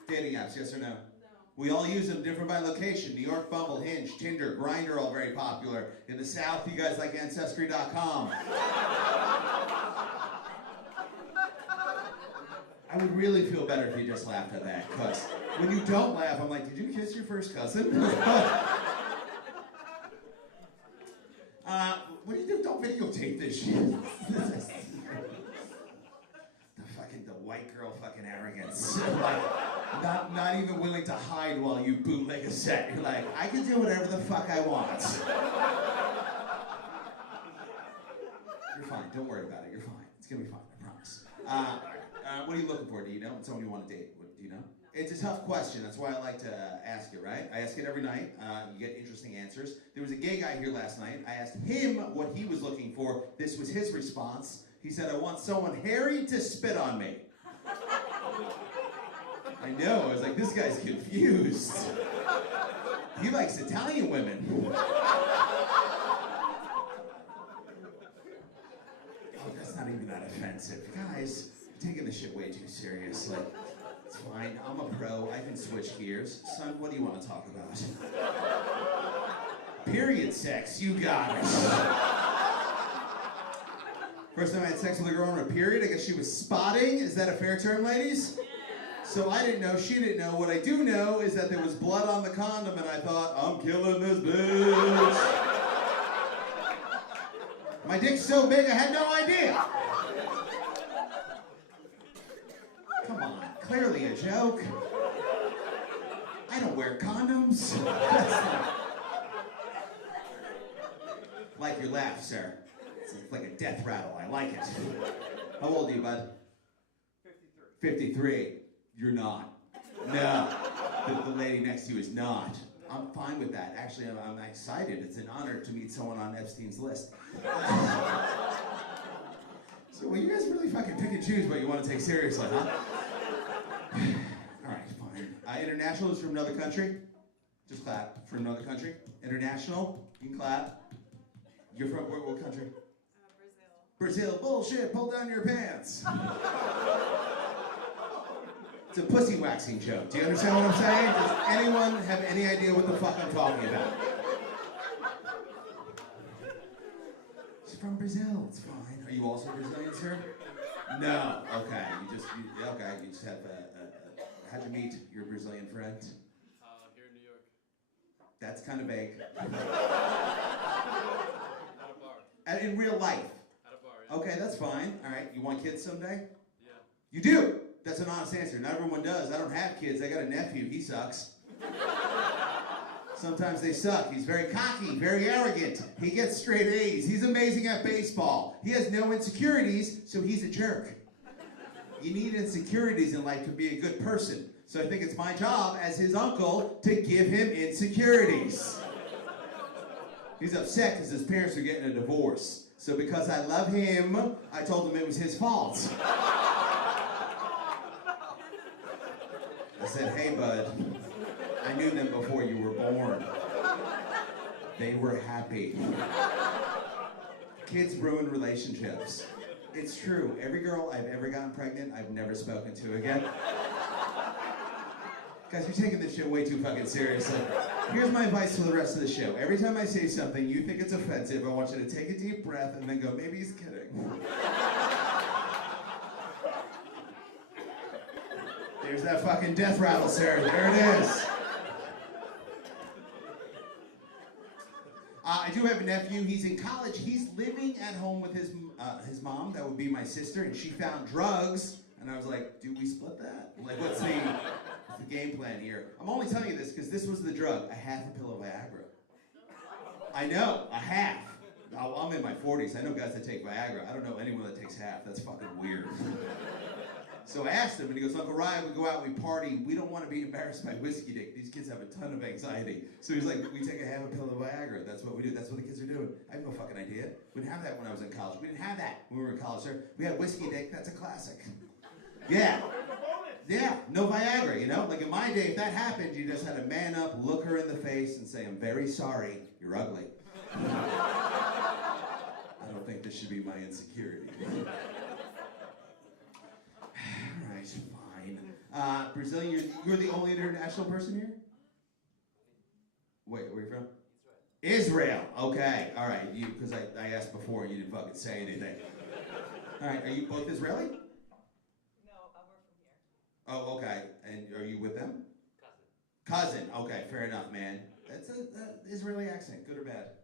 Dating apps, yes or no? No. We all use them, different by location. New York, Bumble, Hinge, Tinder, Grindr, all very popular. In the South, you guys like Ancestry.com. I would really feel better if you just laughed at that, because when you don't laugh, I'm like, did you kiss your first cousin? What do you do? Don't videotape this shit. The white girl fucking arrogance. Like, not even willing to hide while you bootleg a set. You're like, I can do whatever the fuck I want. You're fine. Don't worry about it. You're fine. It's gonna be fine. I promise. What are you looking for? Do you know? Someone you want to date? What, do you know? It's a tough question. That's why I like to ask it, right? I ask it every night. You get interesting answers. There was a gay guy here last night. I asked him what he was looking for. This was his response. He said, I want someone hairy to spit on me. I know. I was like, this guy's confused. He likes Italian women. Oh, that's not even that offensive. Guys, you're taking this shit way too serious. Like, it's fine. I'm a pro. I can switch gears. Son, what do you want to talk about? Period sex. You got it. First time I had sex with a girl on a period, I guess she was spotting. Is that a fair term, ladies? So I didn't know, she didn't know. What I do know is that there was blood on the condom, and I thought, I'm killing this bitch. My dick's so big, I had no idea. Come on, clearly a joke. I don't wear condoms. Like your laugh, sir. It's like a death rattle. I like it. How old are you, bud? 53. 53. You're not. No. The lady next to you is not. I'm fine with that. Actually, I'm excited. It's an honor to meet someone on Epstein's list. So, well, you guys really fucking pick and choose what you want to take seriously, huh? All right, fine. International is from another country. Just clap. From another country. International, you can clap. You're from what country? Brazil. Brazil. Bullshit. Pull down your pants. It's a pussy waxing joke. Do you understand what I'm saying? Does anyone have any idea what the fuck I'm talking about? She's from Brazil. It's fine. Are you also Brazilian, sir? No. Okay. You just have how'd you meet your Brazilian friend? Here in New York. That's kind of vague. At a bar. And in real life. At a bar, yeah. Okay, that's fine. All right. You want kids someday? Yeah. You do. That's an honest answer. Not everyone does. I don't have kids. I got a nephew. He sucks. Sometimes they suck. He's very cocky, very arrogant. He gets straight A's. He's amazing at baseball. He has no insecurities, so he's a jerk. You need insecurities in life to be a good person. So I think it's my job as his uncle to give him insecurities. He's upset because his parents are getting a divorce. So because I love him, I told him it was his fault. I said, hey, bud, I knew them before you were born. They were happy. Kids ruin relationships. It's true. Every girl I've ever gotten pregnant, I've never spoken to again. Guys, you're taking this shit way too fucking seriously. Here's my advice for the rest of the show. Every time I say something you think it's offensive, I want you to take a deep breath and then go, maybe he's kidding. There's that fucking death rattle, sir. There it is. I do have a nephew. He's in college. He's living at home with his mom. That would be my sister. And she found drugs. And I was like, do we split that? Like, what's the game plan here? I'm only telling you this because this was the drug. A half a pill of Viagra. I know, a half. I'm in my 40s. I know guys that take Viagra. I don't know anyone that takes half. That's fucking weird. So I asked him, and he goes, Uncle Ryan, we go out, we party. We don't want to be embarrassed by whiskey dick. These kids have a ton of anxiety. So he's like, we take a half a pill of Viagra. That's what we do. That's what the kids are doing. I have no fucking idea. We didn't have that when I was in college. We didn't have that when we were in college, sir. We had whiskey dick. That's a classic. Yeah. Yeah, no Viagra, you know? Like in my day, if that happened, you just had to man up, look her in the face, and say, I'm very sorry. You're ugly. I don't think this should be my insecurity. Alright, fine. Brazilian, you're the only international person here? Wait, where are you from? Israel. Okay, alright. You, because I asked before and you didn't fucking say anything. Alright, are you both Israeli? No, we're from here. Oh, okay. And are you with them? Cousin. Okay, fair enough, man. That's an Israeli accent. Good or bad?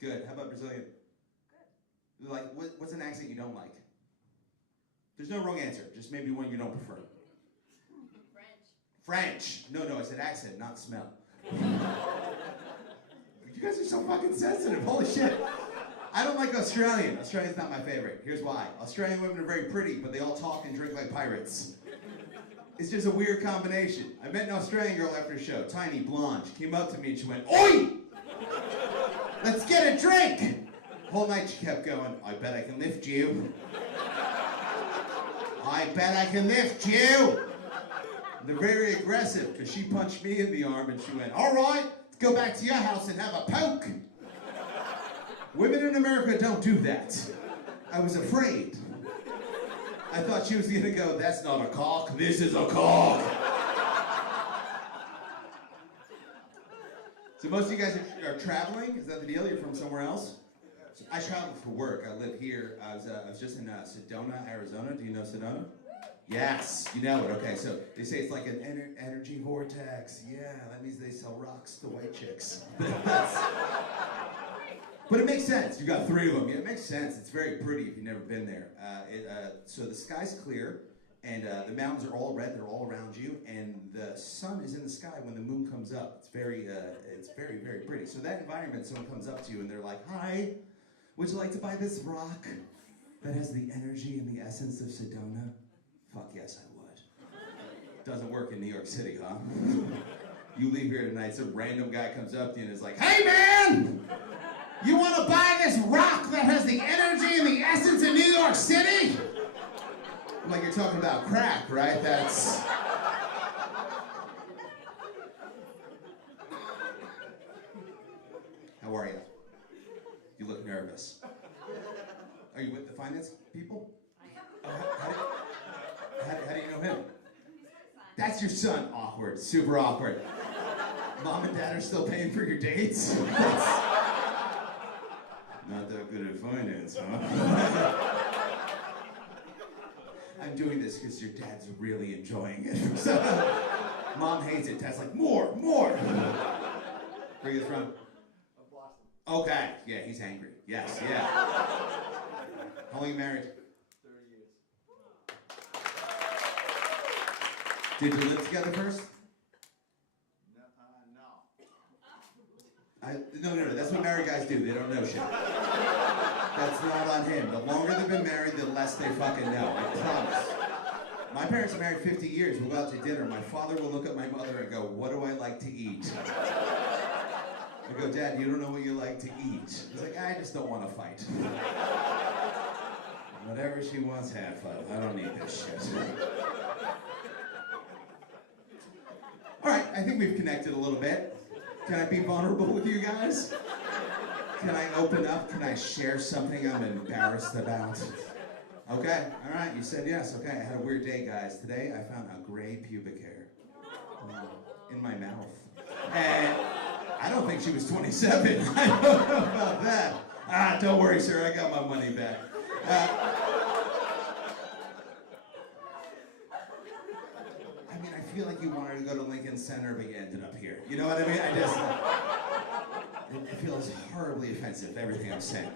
Good. Good. How about Brazilian? Good. Like, what's an accent you don't like? There's no wrong answer. Just maybe one you don't prefer. French. French. No, I said accent, not smell. You guys are so fucking sensitive. Holy shit. I don't like Australian. Australian's not my favorite. Here's why. Australian women are very pretty, but they all talk and drink like pirates. It's just a weird combination. I met an Australian girl after a show, tiny, blonde. She came up to me and she went, "Oi! Let's get a drink!" Whole night she kept going, "I bet I can lift you. I bet I can lift you." They're very aggressive because she punched me in the arm and she went, "All right, let's go back to your house and have a poke." Women in America don't do that. I was afraid. I thought she was gonna go, "That's not a cock, this is a cock." So most of you guys are traveling? Is that the deal? You're from somewhere else? So I travel for work. I live here. I was just in Sedona, Arizona. Do you know Sedona? Yes, you know it. Okay, so they say it's like an energy vortex. Yeah, that means they sell rocks to white chicks. But it makes sense. You got 3 of them. Yeah, it makes sense. It's very pretty if you've never been there. So the sky's clear, and the mountains are all red. They're all around you, and the sun is in the sky when the moon comes up. It's very, very pretty. So that environment, someone comes up to you, and they're like, "Hi, would you like to buy this rock that has the energy and the essence of Sedona?" Fuck yes, I would. Doesn't work in New York City, huh? You leave here tonight, some random guy comes up to you and is like, "Hey man! You want to buy this rock that has the energy and the essence of New York City?" Like you're talking about crack, right? That's... How are you? You look nervous. Are you with the finance people? How do you know him? That's your son. Awkward. Super awkward. Mom and dad are still paying for your dates? Not that good at finance, huh? I'm doing this because your dad's really enjoying it. So, Mom hates it. Dad's like, more. Where are you from? Boston. Okay. Yeah, he's angry. Yes, yeah. How long are you married? 30 years. Did you live together first? No. No. That's what married guys do. They don't know shit. That's not on him. The longer they've been married, the less they fucking know. I promise. My parents are married 50 years. We'll go out to dinner. My father will look at my mother and go, "What do I like to eat?" I go, "Dad, you don't know what you like to eat." He's like, "I just don't want to fight." Whatever she wants half of. I don't need this shit. All right, I think we've connected a little bit. Can I be vulnerable with you guys? Can I open up? Can I share something I'm embarrassed about? Okay, all right, you said yes. Okay, I had a weird day, guys. Today, I found a gray pubic hair in my mouth. And I don't think she was 27. I don't know about that. Don't worry, sir, I got my money back. I mean, I feel like you wanted to go to Lincoln Center, but you ended up here. You know what I mean? It feels horribly offensive, everything I'm saying.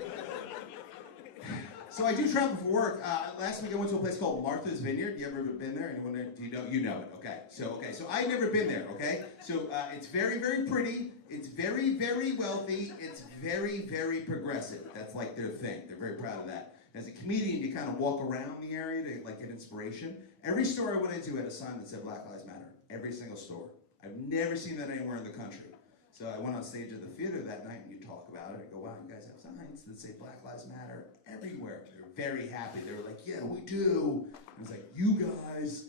So I do travel for work. Last week I went to a place called Martha's Vineyard. You ever been there? Anyone there? Do you know? You know it. Okay. So I've never been there. Okay. So it's very, very pretty. It's very, very wealthy. It's very, very progressive. That's like their thing. They're very proud of that. As a comedian, you kind of walk around the area to like get inspiration. Every store I went into had a sign that said Black Lives Matter. Every single store. I've never seen that anywhere in the country. So I went on stage at the theater that night and you talk about it. I go, "Wow, you guys have signs that say Black Lives Matter everywhere." They were very happy. They were like, "Yeah, we do." I was like, "You guys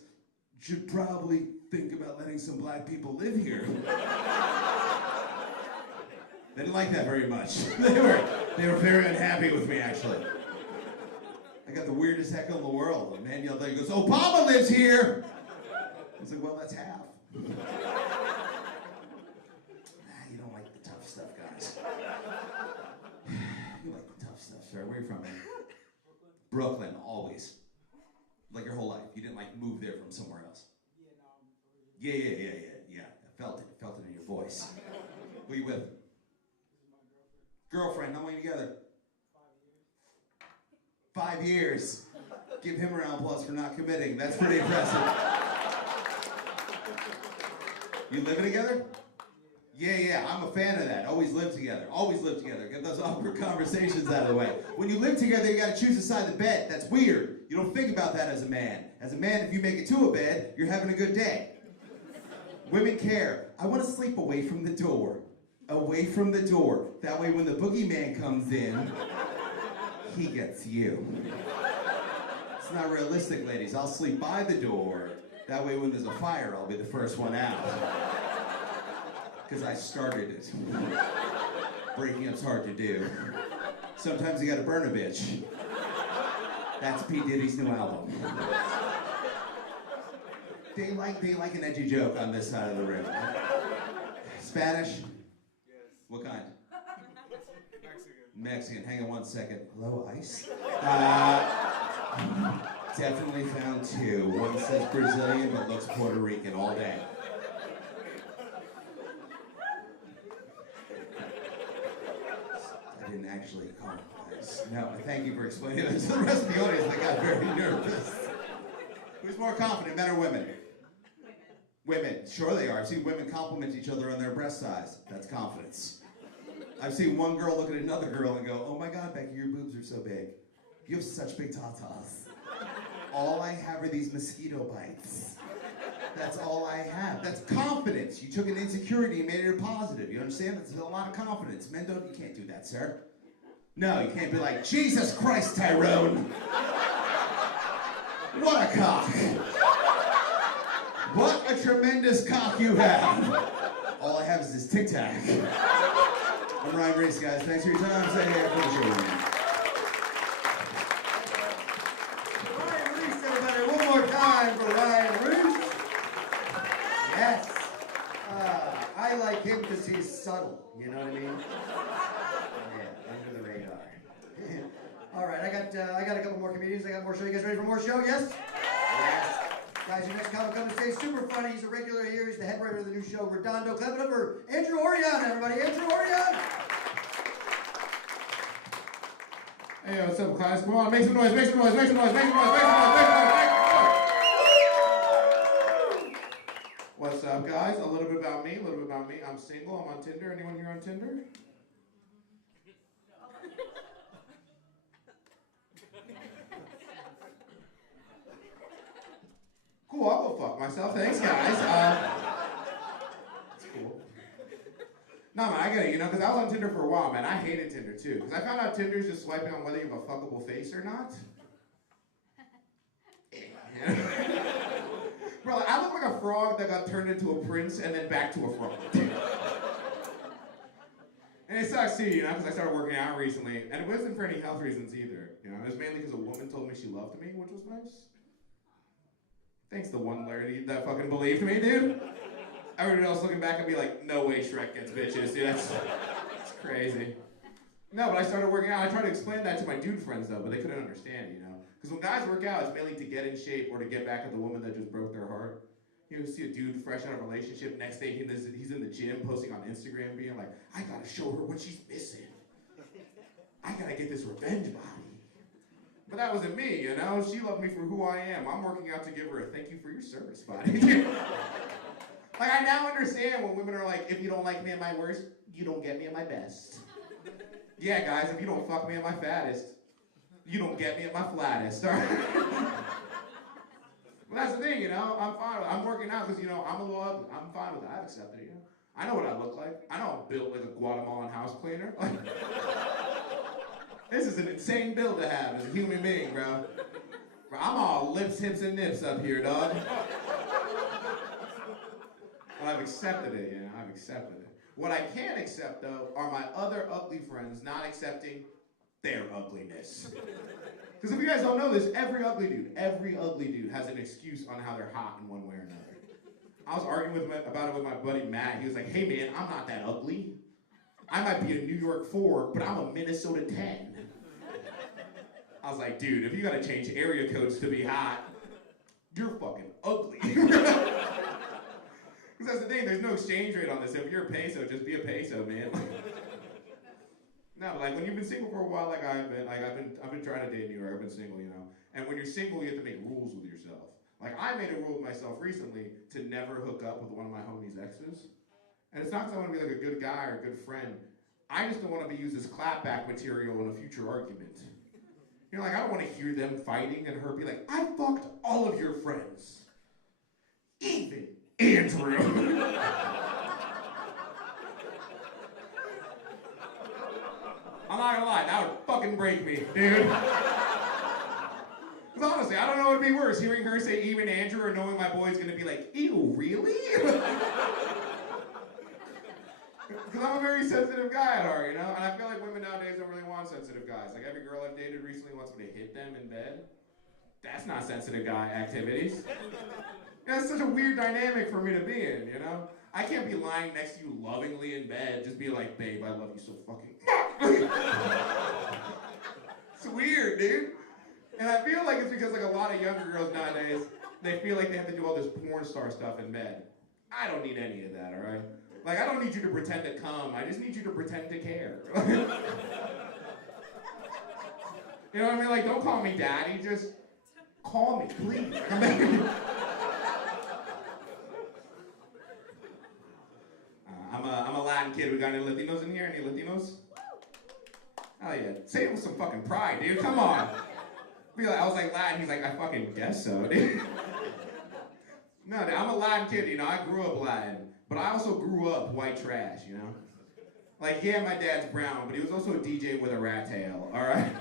should probably think about letting some black people live here." They didn't like that very much. They were very unhappy with me, actually. I got the weirdest heckle in the world. A man yelled out, he goes, "Obama lives here!" I was like, "Well, that's half." You don't like the tough stuff, guys. You like the tough stuff, sir. Where are you from, man? Brooklyn, always. Like your whole life. You didn't like move there from somewhere else. Yeah. I felt it in your voice. Who are you with? Girlfriend. How long are you together? 5 years. Give him a round of applause for not committing. That's pretty impressive. You living together? Yeah, I'm a fan of that. Always live together. Always live together. Get those awkward conversations out of the way. When you live together, you gotta choose a side of the bed. That's weird. You don't think about that as a man. As a man, if you make it to a bed, you're having a good day. Women care. I want to sleep away from the door. Away from the door. That way when the boogeyman comes in, he gets you. It's not realistic, ladies. I'll sleep by the door. That way when there's a fire, I'll be the first one out. Because I started it. Breaking up's hard to do. Sometimes you gotta burn a bitch. That's P. Diddy's new album. They like an edgy joke on this side of the room. Spanish? Yes. What kind? Mexican. Hang on 1 second. Hello, ice? Definitely found two. One says Brazilian but looks Puerto Rican all day. I didn't actually call it ice. No, thank you for explaining it to the rest of the audience. I got very nervous. Who's more confident, men or women? Women. Sure they are. I've seen women compliment each other on their breast size. That's confidence. I've seen one girl look at another girl and go, oh my God, Becky, your boobs are so big. You have such big tatas. All I have are these mosquito bites. That's all I have. That's confidence. You took an insecurity and made it a positive. You understand? That's a lot of confidence. Men don't, you can't do that, sir. No, you can't be like, Jesus Christ, Tyrone. What a cock. What a tremendous cock you have. All I have is this Tic Tac. I'm Ryan Reese, guys. Thanks for your time. Say hey for the show. Ryan Reese, everybody. One more time for Ryan Reese. Yes. I like him because he's subtle. You know what I mean? Yeah, under the radar. All right, I got a couple more comedians. I got more show. You guys ready for more show? Yes? Yes. Guys, your next comic comes to stage, super funny. He's a regular here. He's the head writer of the new show, Redondo. Clap it up for Andrew Orion, everybody. Andrew Orion. Hey, what's up, guys? Come on, make some noise, make some noise, make some noise, make some noise, make some noise, make some noise, make some noise. What's up, guys? A little bit about me, I'm single, I'm on Tinder. Anyone here on Tinder? Cool, I'll go fuck myself. Thanks, guys. That's cool. No, man, I get it, because I was on Tinder for a while, man. I hated Tinder, too. Because I found out Tinder's just swiping on whether you have a fuckable face or not. Yeah. Bro, I look like a frog that got turned into a prince and then back to a frog. And it sucks, too, because I started working out recently. And it wasn't for any health reasons either. It was mainly because a woman told me she loved me, which was nice. Thanks to one lady that fucking believed me, dude. Everybody else looking back and be like, no way Shrek gets bitches, dude. That's crazy. No, but I started working out. I tried to explain that to my dude friends, though, but they couldn't understand, Because when guys work out, it's mainly to get in shape or to get back at the woman that just broke their heart. You see a dude fresh out of a relationship, next day he's in the gym posting on Instagram being like, I gotta show her what she's missing. I gotta get this revenge body. But that wasn't me, She loved me for who I am. I'm working out to give her a thank you for your service body. Like, I now understand when women are like, if you don't like me at my worst, you don't get me at my best. Yeah, guys, if you don't fuck me at my fattest, you don't get me at my flattest, all right? Well, that's the thing, I'm fine with it. I'm working out because, I'm a little ugly. I'm fine with it. I've accepted it, I know what I look like. I know I'm built like a Guatemalan house cleaner. This is an insane build to have as a human being, bro. I'm all lips, hips, and nips up here, dog. But I've accepted it, I've accepted it. What I can't accept, though, are my other ugly friends not accepting their ugliness. Because if you guys don't know this, every ugly dude has an excuse on how they're hot in one way or another. I was arguing about it with my buddy Matt. He was like, hey man, I'm not that ugly. I might be a New York 4, but I'm a Minnesota 10. I was like, dude, if you gotta change area codes to be hot, you're fucking ugly. Because that's the thing, there's no exchange rate on this. If you're a peso, just be a peso, man. No, but like when you've been single for a while, like I've been trying to date in New York, I've been single, And when you're single, you have to make rules with yourself. Like I made a rule with myself recently to never hook up with one of my homies' exes. And it's not because I want to be like a good guy or a good friend. I just don't want to be used as clapback material in a future argument. You know, like I don't want to hear them fighting and her be like, I fucked all of your friends. Even Andrew. I'm not gonna lie, that would fucking break me, dude. Because honestly, I don't know what would be worse, hearing her say even Andrew or knowing my boy's gonna be like, ew, really? Because I'm a very sensitive guy at heart, you know? And I feel like women nowadays don't really want sensitive guys. Like every girl I've dated recently wants me to hit them in bed. That's not sensitive guy activities. That's such a weird dynamic for me to be in, you know? I can't be lying next to you lovingly in bed, just be like, babe, I love you so fucking. It's weird, dude. And I feel like it's because like a lot of younger girls nowadays, they feel like they have to do all this porn star stuff in bed. I don't need any of that, all right? Like, I don't need you to pretend to come. I just need you to pretend to care. You know what I mean? Like, don't call me daddy. Just call me, please. I'm a Latin kid. We got any Latinos in here? Any Latinos? Hell yeah. Say it with some fucking pride, dude. Come on. I was like Latin. He's like, I fucking guess so, dude. No, dude, I'm a Latin kid. You know, I grew up Latin. But I also grew up white trash, you know? Like, yeah, my dad's brown, but he was also a DJ with a rat tail, all right?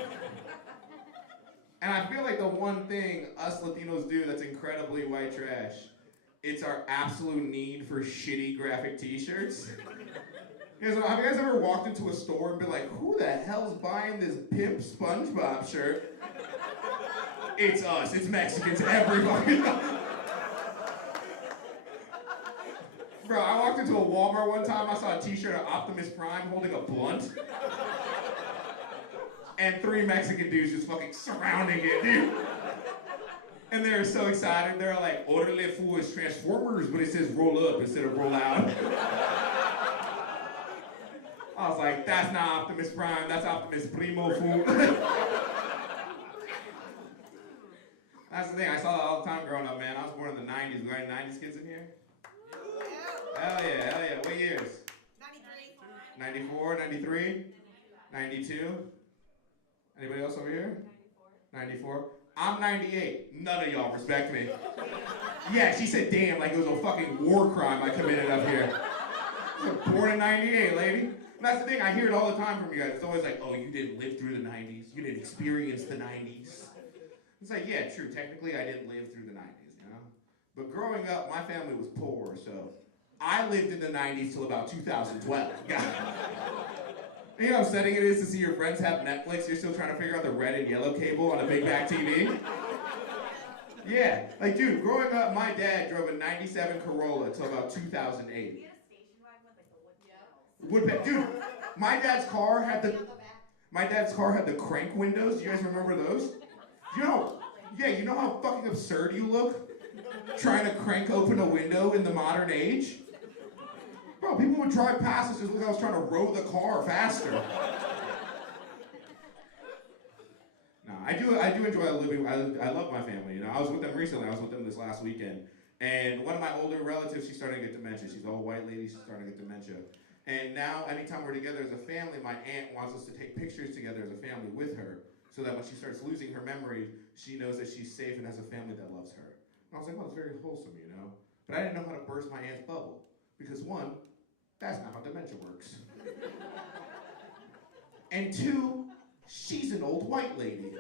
And I feel like the one thing us Latinos do that's incredibly white trash, it's our absolute need for shitty graphic t-shirts. Have you guys ever walked into a store and been like, who the hell's buying this pimp SpongeBob shirt? It's us, it's Mexicans, everybody. Bro, I walked into a Walmart one time, I saw a t-shirt of Optimus Prime holding a blunt. And 3 Mexican dudes just fucking surrounding it, dude. And they were so excited, they were like, Orale fool is Transformers, but it says roll up instead of roll out. I was like, that's not Optimus Prime, that's Optimus Primo fool. That's the thing, I saw that all the time growing up, man. I was born in the 90s. We got any 90s kids in here? Hell yeah, hell yeah. What years? 93. 94, 93? 92? Anybody else over here? 94. I'm 98. None of y'all respect me. Yeah, she said damn like it was a fucking war crime I committed up here. I was born in 98, lady. And that's the thing, I hear it all the time from you guys. It's always like, oh, you didn't live through the 90s. You didn't experience the 90s. It's like, yeah, true. Technically, I didn't live through the 90s, you know? But growing up, my family was poor, so I lived in the 90s till about 2012. You know how upsetting it is to see your friends have Netflix, you're still trying to figure out the red and yellow cable on a big back TV? Yeah, like dude, growing up, my dad drove a 97 Corolla till about 2008. Dude, my dad's car had the crank windows. Do you guys remember those? You know how fucking absurd you look trying to crank open a window in the modern age? Bro, people would drive past us just like I was trying to row the car faster. No, I do enjoy living. I love my family. You know, I was with them recently. I was with them this last weekend, and one of my older relatives, she's starting to get dementia. She's an old white lady. She's starting to get dementia. And now, anytime we're together as a family, my aunt wants us to take pictures together as a family with her, so that when she starts losing her memory, she knows that she's safe and has a family that loves her. And I was like, well, it's very wholesome, you know. But I didn't know how to burst my aunt's bubble because one, that's not how dementia works. And 2, she's an old white lady.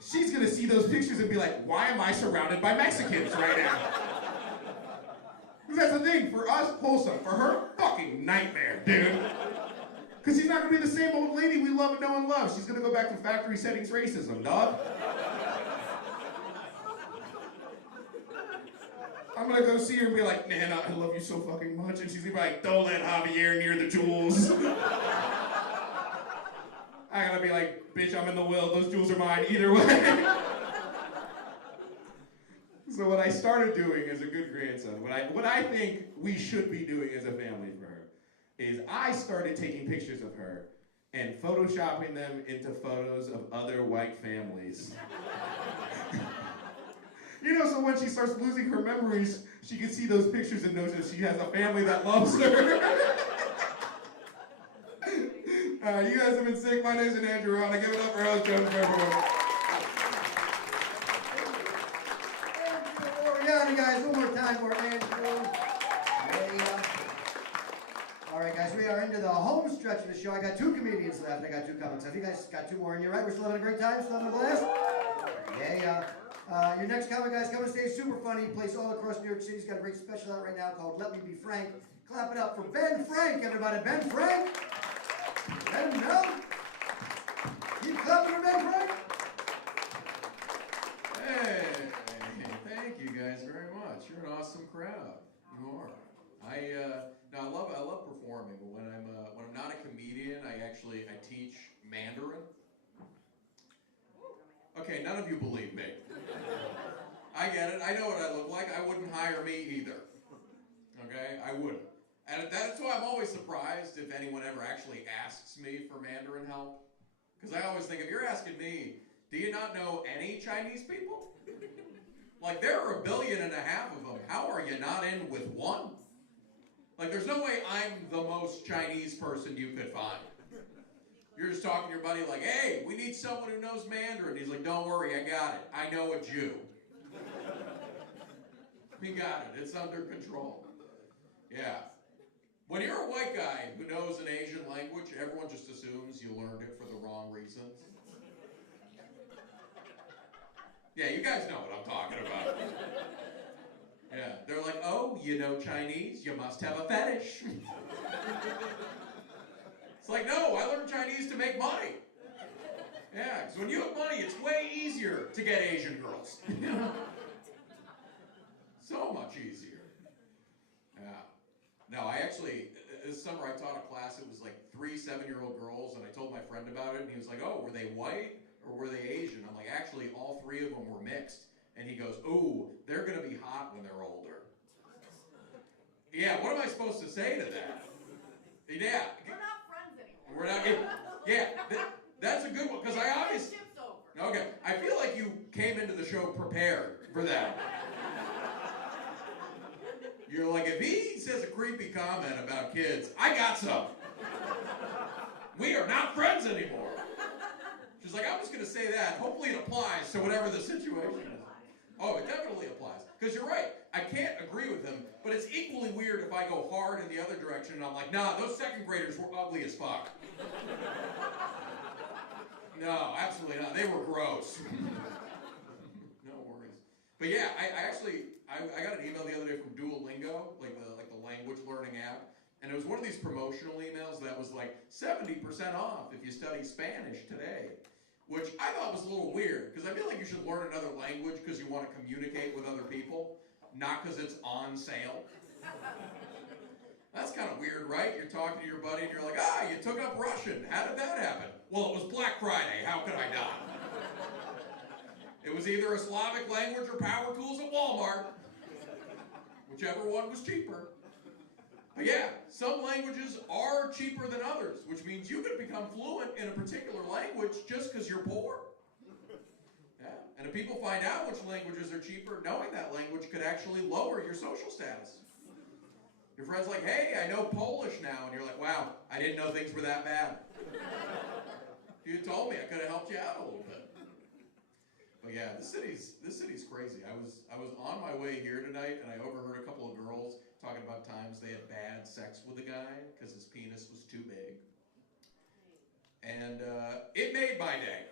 She's gonna see those pictures and be like, why am I surrounded by Mexicans right now? Because that's the thing, for us, wholesome. For her, fucking nightmare, dude. Because she's not gonna be the same old lady we love and know and love. She's gonna go back to factory settings racism, dog. I'm gonna go see her and be like, Nana, I love you so fucking much. And she's gonna be like, don't let Javier near the jewels. I gotta be like, bitch, I'm in the will. Those jewels are mine either way. So what I started doing as a good grandson, what I think we should be doing as a family for her, is I started taking pictures of her and photoshopping them into photos of other white families. You know, so when she starts losing her memories, she can see those pictures and knows that she has a family that loves her. You guys have been sick. My name's Andrew Ron. I give it up for Alice Jones, everyone. Andrew, guys, one more time for Andrew. All right, guys, we are into the home stretch of the show. I got 2 comedians left. I got 2 comics. Have you guys got 2 more in you, right? We're still having a great time? Still having a blast? Yeah. Your next comic, guys, coming to stage, super funny. He plays all across New York City. He's got a great special out right now called Let Me Be Frank. Clap it up for Ben Frank, everybody. Ben Frank. Let him know. Keep clapping for Ben Frank. Hey, thank you guys very much. You're an awesome crowd. You are. I love performing, but when I'm not a comedian, I teach Mandarin. Okay, none of you believe me. I get it. I know what I look like. I wouldn't hire me either. Okay, I wouldn't. And that's why I'm always surprised if anyone ever actually asks me for Mandarin help. Because I always think, if you're asking me, do you not know any Chinese people? Like, there are 1.5 billion of them. How are you not in with one? Like, there's no way I'm the most Chinese person you could find. You're just talking to your buddy like, hey, we need someone who knows Mandarin. He's like, don't worry, I got it. I know a Jew. We got it. It's under control. Yeah. When you're a white guy who knows an Asian language, everyone just assumes you learned it for the wrong reasons. Yeah, you guys know what I'm talking about. Yeah, they're like, oh, you know Chinese? You must have a fetish. It's like, no, I learned Chinese to make money. Yeah, because when you have money, it's way easier to get Asian girls. So much easier. Yeah. No, this summer I taught a class, it was like 3 7-year-old girls, and I told my friend about it, and he was like, oh, were they white or were they Asian? I'm like, actually, all 3 of them were mixed. And he goes, ooh, they're going to be hot when they're older. Yeah, what am I supposed to say to that? Yeah. We're not friends anymore. We're not, yeah, that's a good one, because I obviously... Okay, I feel like you came into the show prepared for that. You're like, if he says a creepy comment about kids, I got some. We are not friends anymore. She's like, I'm just going to say that. Hopefully it applies to whatever the situation is. Oh, it definitely applies. Because you're right. I can't agree with him, but it's equally weird if I go hard in the other direction and I'm like, nah, those 2nd graders were ugly as fuck. No, absolutely not. They were gross. No worries. But yeah, I got an email the other day from Duolingo, like the language learning app, and it was one of these promotional emails that was like 70% off if you study Spanish today, which I thought was a little weird, because I feel like you should learn another language because you want to communicate with other people, not because it's on sale. That's kind of weird, right? You're talking to your buddy and you're like, you took up Russian. How did that happen? Well, it was Black Friday. How could I not? It was either a Slavic language or power tools at Walmart. Whichever one was cheaper. But yeah, some languages are cheaper than others, which means you could become fluent in a particular language just because you're poor. Yeah. And if people find out which languages are cheaper, knowing that language could actually lower your social status. Your friend's like, hey, I know Polish now. And you're like, wow, I didn't know things were that bad. If you had told me, I could have helped you out a little bit. But yeah, this city's crazy. I was on my way here tonight, and I overheard a couple of girls talking about times they had bad sex with a guy because his penis was too big. And it made my day.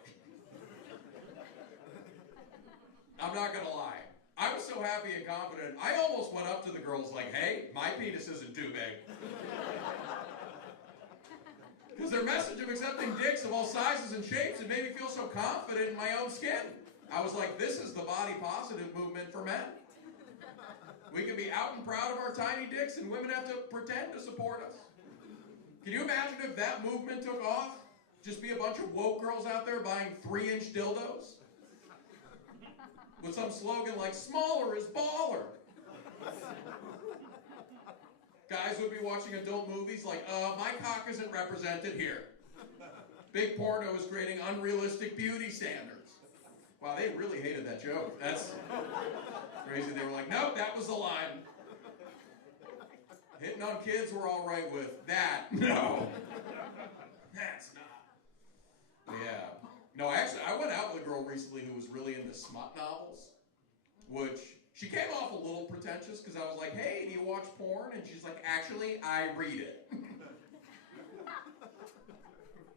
I'm not gonna lie. I was so happy and confident, I almost went up to the girls like, hey, my penis isn't too big. Because their message of accepting dicks of all sizes and shapes, it made me feel so confident in my own skin. I was like, this is the body positive movement for men. We can be out and proud of our tiny dicks, and women have to pretend to support us. Can you imagine if that movement took off? Just be a bunch of woke girls out there buying 3-inch dildos? With some slogan like, smaller is baller. Guys would be watching adult movies like, my cock isn't represented here. Big porno is creating unrealistic beauty standards. Wow, they really hated that joke. That's crazy. They were like, nope, that was the line. Hitting on kids we're all right with. That, no. That's not. Yeah. No, actually, I went out with a girl recently who was really into smut novels, which she came off a little pretentious because I was like, hey, do you watch porn? And she's like, actually, I read it.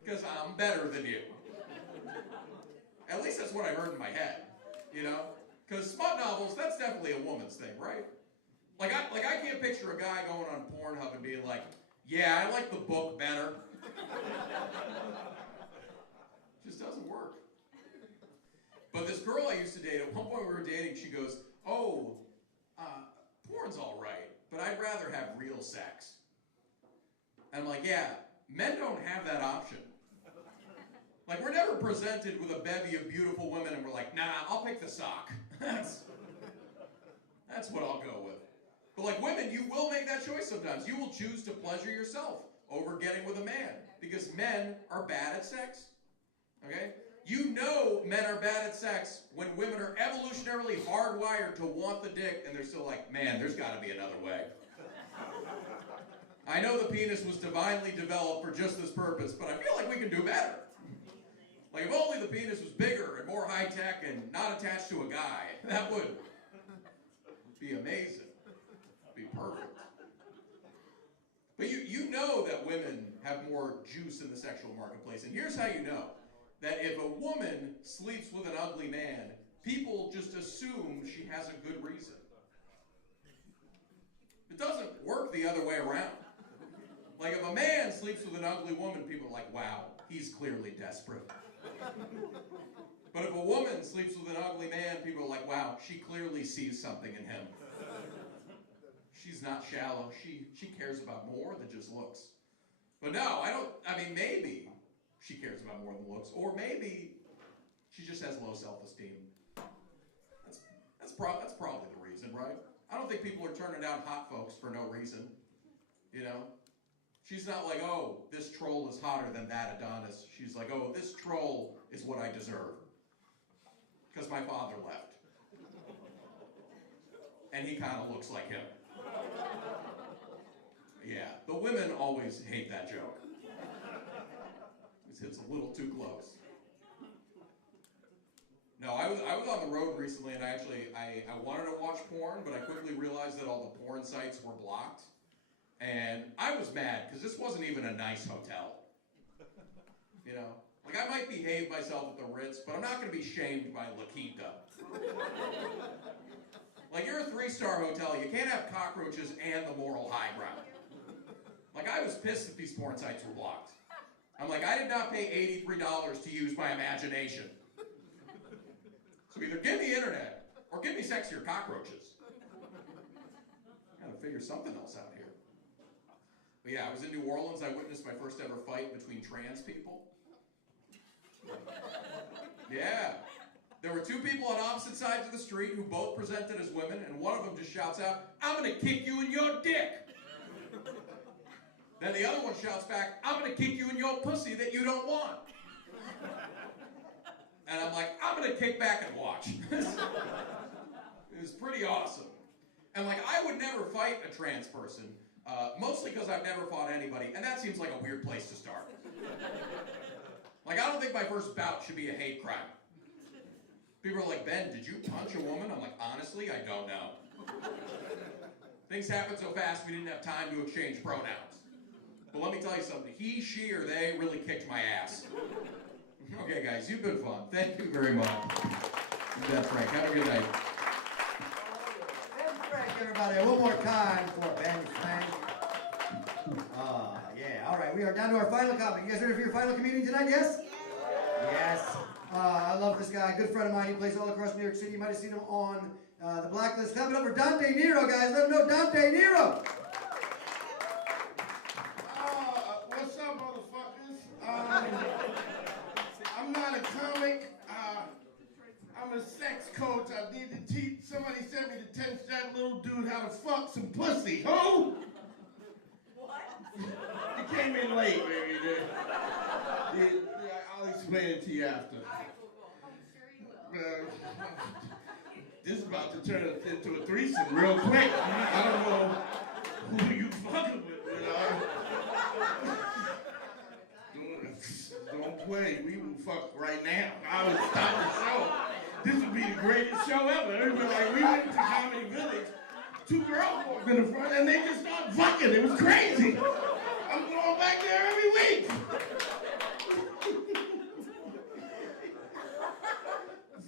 Because I'm better than you. At least that's what I heard in my head, you know? Because smut novels, that's definitely a woman's thing, right? Like I can't picture a guy going on Pornhub and being like, yeah, I like the book better. Just doesn't work. But this girl I used to date, at one point we were dating, she goes, oh, porn's all right, but I'd rather have real sex. And I'm like, yeah, men don't have that option. Like, we're never presented with a bevy of beautiful women and we're like, nah, I'll pick the sock. That's what I'll go with. But like women, you will make that choice sometimes. You will choose to pleasure yourself over getting with a man because men are bad at sex. Okay? You know men are bad at sex when women are evolutionarily hardwired to want the dick and they're still like, man, there's got to be another way. I know the penis was divinely developed for just this purpose, but I feel like we can do better. Like if only the penis was bigger and more high-tech and not attached to a guy, that would be amazing. Be perfect. But you know that women have more juice in the sexual marketplace. And here's how you know. That if a woman sleeps with an ugly man, people just assume she has a good reason. It doesn't work the other way around. Like if a man sleeps with an ugly woman, people are like, wow, he's clearly desperate. But if a woman sleeps with an ugly man, people are like, wow, she clearly sees something in him. She's not shallow. She cares about more than just looks. But no, I mean, maybe she cares about more than looks, or maybe she just has low self-esteem. That's probably the reason, right? I don't think people are turning down hot folks for no reason, you know? She's not like, oh, this troll is hotter than that Adonis. She's like, oh, this troll is what I deserve. Because my father left. And he kind of looks like him. Yeah, the women always hate that joke. This hits a little too close. No, I was on the road recently and I wanted to watch porn, but I quickly realized that all the porn sites were blocked. And I was mad because this wasn't even a nice hotel. You know? Like I might behave myself at the Ritz, but I'm not going to be shamed by La Quinta. Like you're a 3-star hotel, you can't have cockroaches and the moral high ground. Like I was pissed that these porn sites were blocked. I'm like, I did not pay $83 to use my imagination. So either give me internet or give me sexier cockroaches. Gotta figure something else out here. But yeah, I was in New Orleans. I witnessed my first ever fight between trans people. Yeah. There were 2 people on opposite sides of the street who both presented as women, and one of them just shouts out, I'm gonna kick you in your dick. Then the other one shouts back, I'm gonna kick you in your pussy that you don't want. And I'm like, I'm gonna kick back and watch. It was pretty awesome. And like, I would never fight a trans person, mostly because I've never fought anybody, and that seems like a weird place to start. Like, I don't think my first bout should be a hate crime. People are like, Ben, did you punch a woman? I'm like, honestly, I don't know. Things happen so fast we didn't have time to exchange pronouns. But let me tell you something. He, she, or they really kicked my ass. Okay, guys, you've been fun. Thank you very much. That's Frank. Have a good night. Ben Frank, everybody. One more time for Ben Frank. Yeah, all right. We are down to our final comic. You guys ready for your final comedian tonight, yes? Yes. I love this guy. Good friend of mine. He plays all across New York City. You might have seen him on The Blacklist. Clap it up for Dante Nero, guys. Let him know Dante Nero. What's up, motherfuckers? I'm not a comic. I'm a sex coach. I need to teach. Somebody sent me to teach that little dude how to fuck some pussy. Who? What? You came in late, baby. I'll explain it to you after. I'm sure you will. this is about to turn into a threesome real quick. I don't know who you fucking with, but don't play. We will fuck right now. I would stop the show. This would be the greatest show ever. Everybody like, we went to Comedy Village. 2 girls walked in the front and they just started fucking. It was crazy. I'm going back there every week.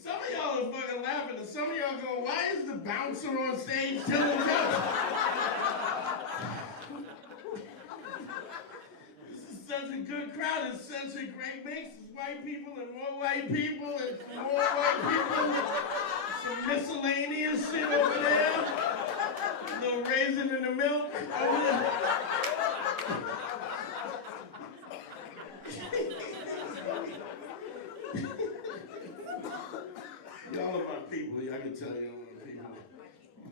Some of y'all are fucking laughing and some of y'all going, why is the bouncer on stage telling jokes? This is such a good crowd. It's such a great mix. It's white people and more white people and more white people. Some miscellaneous shit over there. A little raisin in the milk over there. Y'all are my people. I can tell y'all are my people.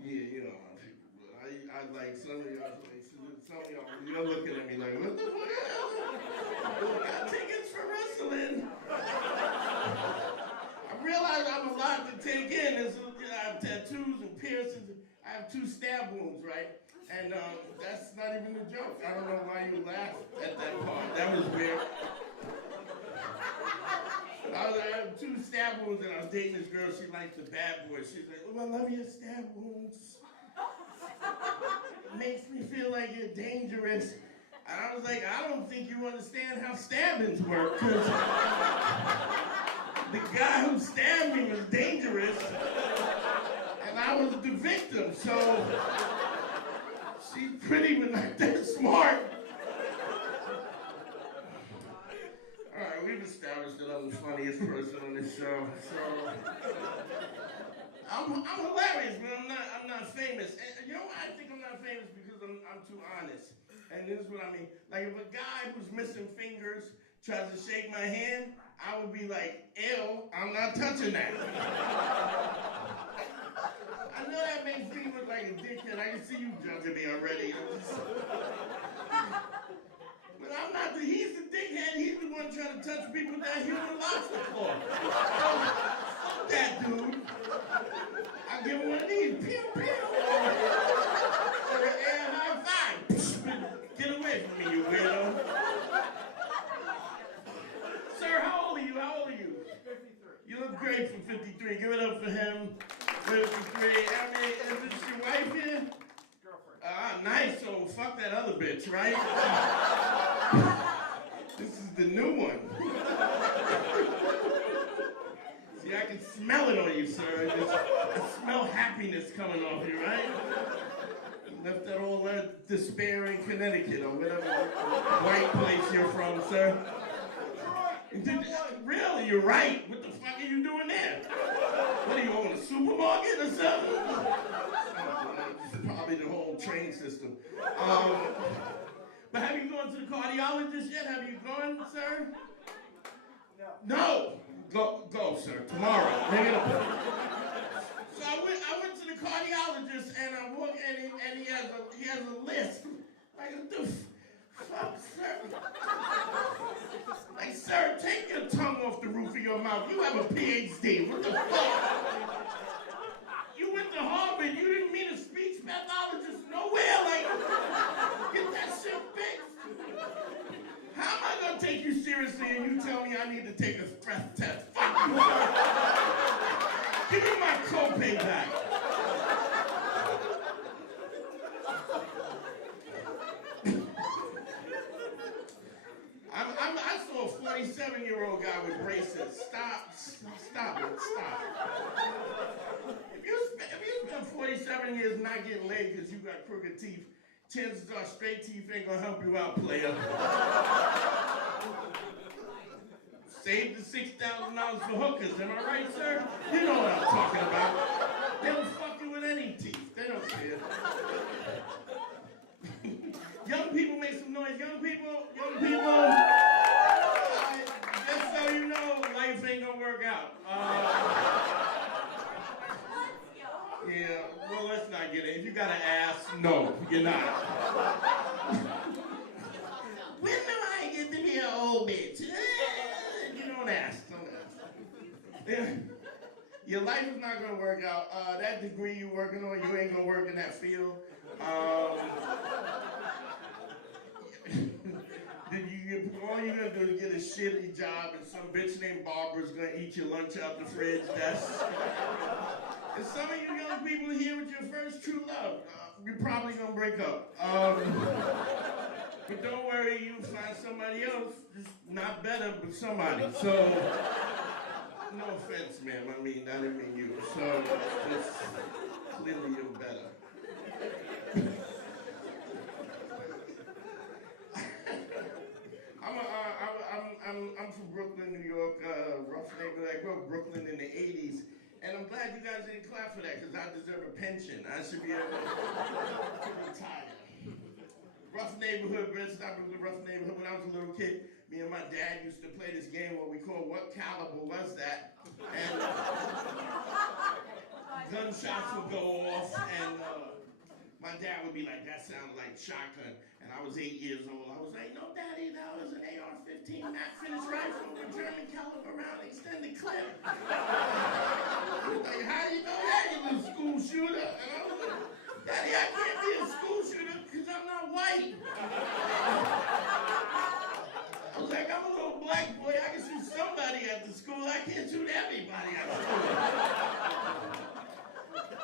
Yeah, you know my people. But I like some of y'all. Some of y'all, you're looking at me like, what the fuck? I got tickets for wrestling. I realize I'm a lot to take in. I have tattoos and piercings. I have 2 stab wounds, right? And that's not even a joke. I don't know why you laughed at that part. That was weird. I have 2 stab wounds and I was dating this girl. She likes the bad boys. She's like, oh, I love your stab wounds. It makes me feel like you're dangerous. And I was like, I don't think you understand how stabbings work, because the guy who stabbed me was dangerous, and I was the victim, so she's pretty but not that smart. All right, we've established that I'm the funniest person on this show, so I'm hilarious, but I'm not famous. And you know why I think I'm not famous? Because I'm too honest. And this is what I mean. Like if a guy who's missing fingers tries to shake my hand, I would be like, ew, I'm not touching that. I know that makes me look like a dickhead. I can see you judging me already. But I'm not he's the dickhead. He's the one trying to touch people with that human lobster claw. Fuck that dude. I'll give him one of these. Pew, pew. Or an air high five. Get away from me, you weirdo. Sir, how old are you? How old are you? 53. You look great for 53. Give it up for him. 53. I mean, is this your wife here? Girlfriend. Ah, nice. So fuck that other bitch, right? This is the new one. See, I can smell it on you, sir. I smell happiness coming off you, right? Left that all despair in Connecticut or whatever white place you're from, sir. Really, you're right. What the fuck are you doing there? What are you on a supermarket or something? Probably the whole train system. But have you gone to the cardiologist yet? Have you gone, sir? No. Go, sir. Tomorrow. So I went to the cardiologist and I walked and he has a list. Like, what the fuck, sir? Like, sir, take your tongue off the roof of your mouth. You have a PhD. What the fuck? You went to Harvard. You didn't meet a speech pathologist nowhere. Like, get that shit fixed. How am I gonna take you seriously and you tell me I need to take a breath test? Fuck you, sir. Give me my copay back. I saw a 47-year-old guy with braces. Stop it, stop. If you spend 47 years not getting laid because you got crooked teeth, chances are straight teeth ain't gonna help you out, player. Save the $6,000 for hookers, am I right, sir? You know what I'm talking about. They'll fuck you with any teeth. They don't care. Young people make some noise. Young people. Just so you know, life ain't gonna work out. Yeah, well, let's not get it. If you got an ass, no, you're not. When do I get to be an old bitch? You don't ask. Yeah. Your life is not gonna work out. That degree you're working on, you ain't gonna work in that field. All you're gonna do is get a shitty job and some bitch named Barbara's gonna eat your lunch out the fridge. And some of you young people here with your first true love, you're probably gonna break up. But don't worry, you'll find somebody else, just not better, but somebody. So, no offense, ma'am, I didn't mean you. So, just clearly you're better. I'm from Brooklyn, New York, rough neighborhood. I grew up in Brooklyn in the 80s. And I'm glad you guys didn't clap for that, because I deserve a pension. I should be able to retire. Rough neighborhood, Bed-Stuy, Brooklyn, rough neighborhood. When I was a little kid, me and my dad used to play this game what we call What Caliber Was That? And gunshots would go off, and my dad would be like, that sounded like shotgun. And I was 8 years old. I was like, no, Daddy, that was an AR-15 not finished rifle with German caliber round extended clip. Like, how do you know that? You're a school shooter. And I was like, Daddy, I can't be a school shooter because I'm not white. I was like, I'm a little black boy. I can shoot somebody at the school. I can't shoot everybody at the school.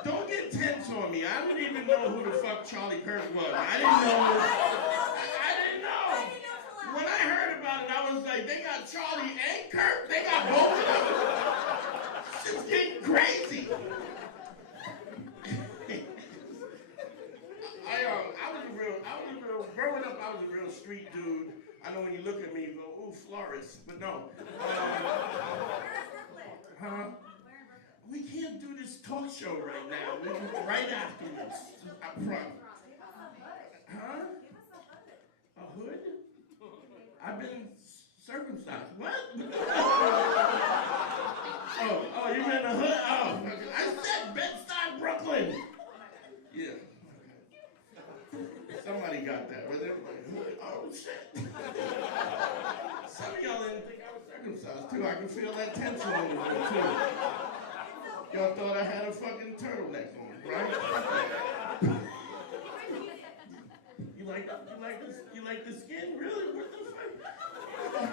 Don't get tense on me. I didn't even know who the fuck Charlie Kirk was. I didn't know. When I heard about it, I was like, they got Charlie and Kirk. They got both of them. It's getting crazy. Growing up, I was a real street dude. I know when you look at me, you go, ooh, florist, but no. We can't do this talk show right now. We can go right afterwards, up front. Huh? A hood? I've been circumcised. What? oh, you meant a hood? Oh, I said Bed-Stuy, Brooklyn. Yeah. Somebody got that. Was everybody hood? Oh, shit. Some of y'all didn't think I was circumcised, too. I can feel that tension on me, too. Y'all thought I had a fucking turtleneck on, right? You like the skin? Really? What the fuck?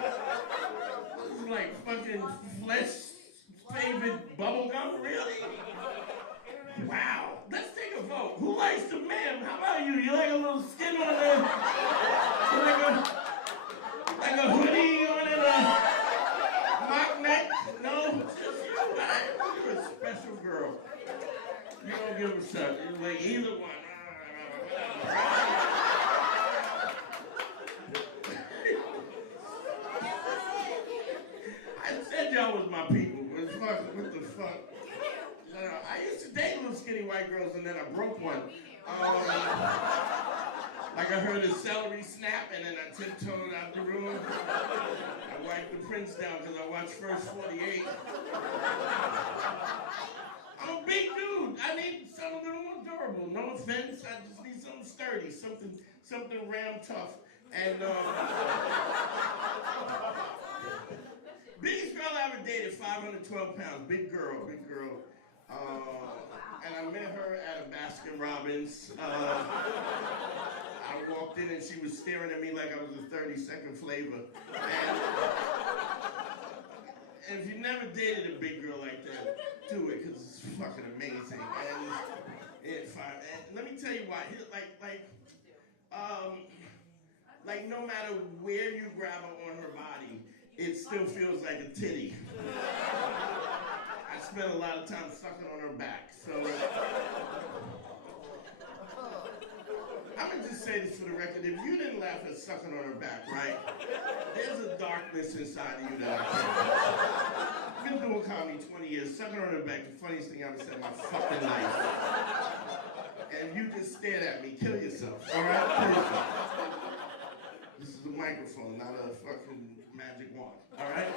This is like fucking flesh-flavored bubble gum? Really? Wow. Let's take a vote. Who likes the ma'am? How about you? You like a little skin on there? Like a hoodie on it? A mock neck? No? It's just you. You're a special girl. You don't give a shit. You're like either one. I said y'all was my people. What the fuck? I used to date little skinny white girls and then I broke one. Like I heard a celery snap and then I tiptoed out the room. I wiped the prints down because I watched First 48. I'm a big dude. I need something a little more durable. No offense, I just need something sturdy, something ram tough. And biggest girl I ever dated, 512 pounds, big girl. And I met her at a Baskin Robbins. I walked in and she was staring at me like I was a 30-second flavor. And if you never dated a big girl like that, do it, because it's fucking amazing. And let me tell you why. Like no matter where you grab her on her body, it still feels like a titty. I spent a lot of time sucking on her back, so I'm gonna just say this for the record. If you didn't laugh at sucking on her back, right? There's a darkness inside of you that I can't. I've been doing comedy 20 years. Sucking on her back, the funniest thing I ever said in my fucking life. And if you just stared at me, kill yourself, all right? Kill yourself. This is a microphone, not a fucking magic wand, all right?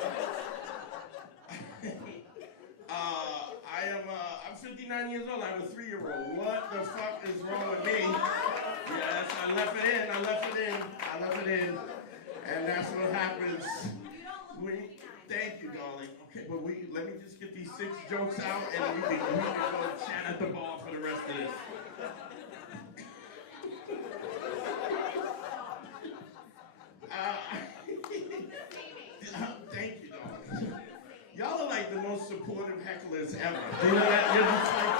I'm 59 years old. I have a 3-year-old. What the fuck is wrong with me? Yes, I left it in. And that's what happens. Thank you, darling. Okay, but let me just get these 6 jokes. jokes out, and we can go chat at the bar for the rest of this. Thank you, dog. Y'all are like the most supportive hecklers ever. You know that? You're just like,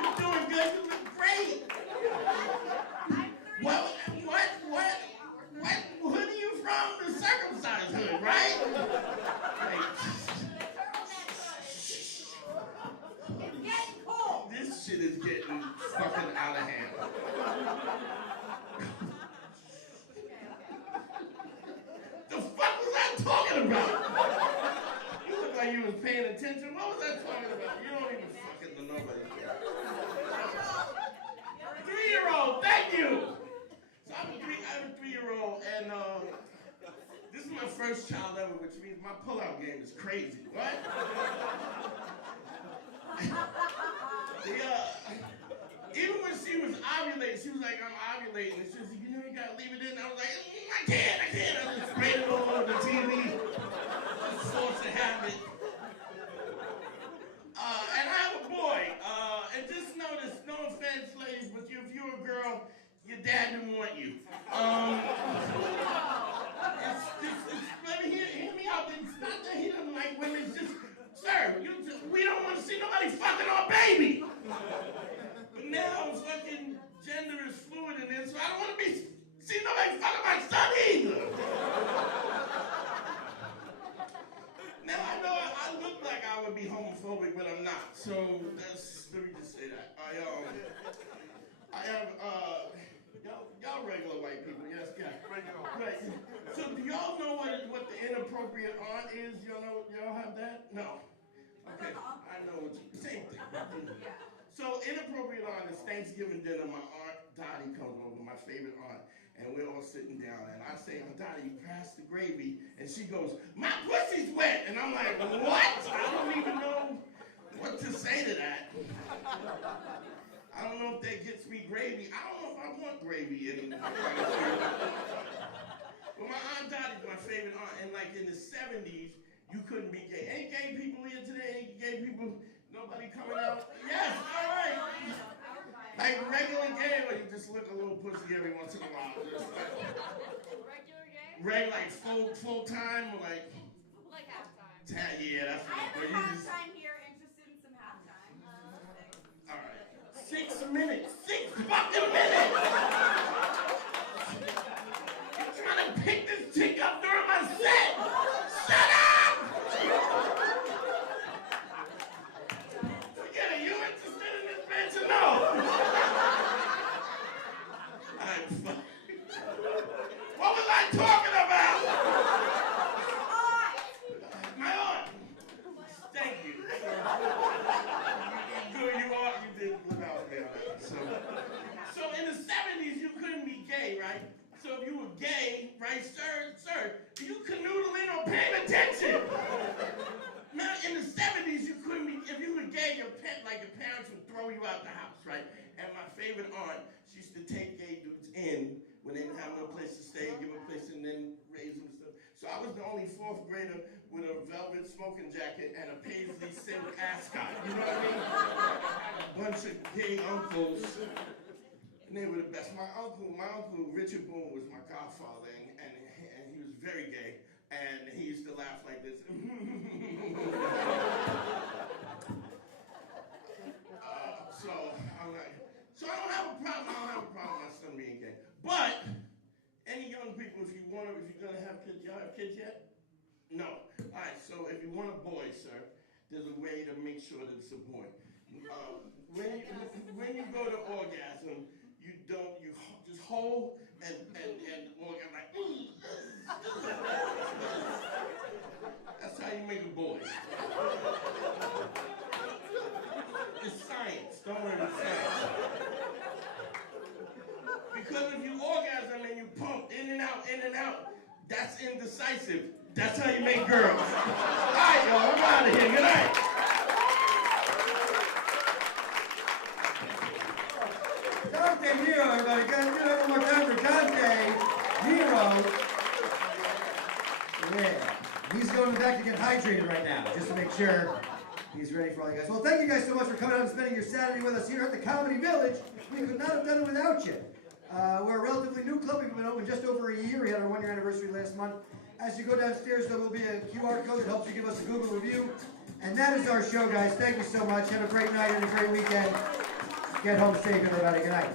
you're doing good, you look great. What hood are you from? The circumcised hood, right? Like, It's getting cold. this shit is getting fucking out of hand. The fuck was I talking about? You look like you was paying attention. What was I talking about? You don't even fucking know nobody. 3-year-old, thank you. So I have a 3-year-old, and this is my first child ever, which means my pullout game is crazy. What? Even when she was ovulating, she was like, I'm ovulating. And she was like, you know, you gotta leave it in. I was like, I can't. I just sprayed it all over the TV. Just forced to have it. And I have a boy. And just notice, no offense, ladies, but if you're a girl, your dad didn't want you. Let me hear me out. It's not that he doesn't like women. It's just, sir, we don't want to see nobody fucking our baby. But now fucking gender is fluid in this, so I don't want to see nobody fucking my son either. Now I know I look like I would be homophobic, but I'm not. So let me just say that. I have y'all regular white people, yes, yeah. Right. So do y'all know what the inappropriate aunt is? Y'all have that? No. Okay. I know what same thing. So inappropriate aunt is Thanksgiving dinner. My aunt Dottie comes over, my favorite aunt, and we're all sitting down. And I say, Aunt Dottie, you pass the gravy, and she goes, my pussy's wet. And I'm like, what? I don't even know what to say to that. I don't know if that gets me gravy. I don't know if I want gravy in my food. But my Aunt Dottie's my favorite aunt, and like in the 70s, you couldn't be gay. Any gay people here today? Any gay people? Nobody coming out? Yes, all right. Like regular gay, or you just look a little pussy every once in a while. Just like, regular gay? Like full time, or like? Like halftime. Yeah, that's I what. have a halftime here, interested in some halftime. All right. 6 minutes. 6 fucking minutes! You're trying to pick this chick up during my set! Shut up! Forget it, you interested in this bitch or no? I'm fine. What was I talking about? My aunt! Thank you. Good, you did without me on that. So in the 70s, you couldn't be gay, right? So if you were gay, right, sir, you canoodling or paying attention? Now, in the 70s, you couldn't be, if you were gay, your parents would throw you out the house, right? And my favorite aunt, she used to take gay dudes in when they didn't have no place to stay, give them a place, and then raise them and stuff. So I was the only 4th grader with a velvet smoking jacket and a paisley silk ascot. You know what I mean? A bunch of gay uncles. And they were the best. My uncle, Richard Boone, was my godfather, and he was very gay. And he used to laugh like this. So I'm like, so I don't have a problem with my son being gay. But any young people, if you're gonna have kids, y'all have kids yet? No. All right. So if you want a boy, sir, there's a way to make sure that it's a boy. When you go to orgasm, you just hold and orgasm like. That's how you make a boy. It's science. Don't worry, it's science. Because if you orgasm and you pump in and out, that's indecisive. That's how you make girls. All right, y'all, I'm out of here. Good night. Dante Nero, everybody. Guys, give it one more time for Dante Nero. Yeah. He's going back to get hydrated right now, just to make sure He's ready for all you guys. Well, thank you guys so much for coming out and spending your Saturday with us here at the Comedy Village. We could not have done it without you. We're a relatively new club. We've been open just over a year. We had our 1-year anniversary last month. As you go downstairs, there will be a QR code that helps you give us a Google review. And that is our show, guys. Thank you so much. Have a great night and a great weekend. Get home safe, everybody. Good night.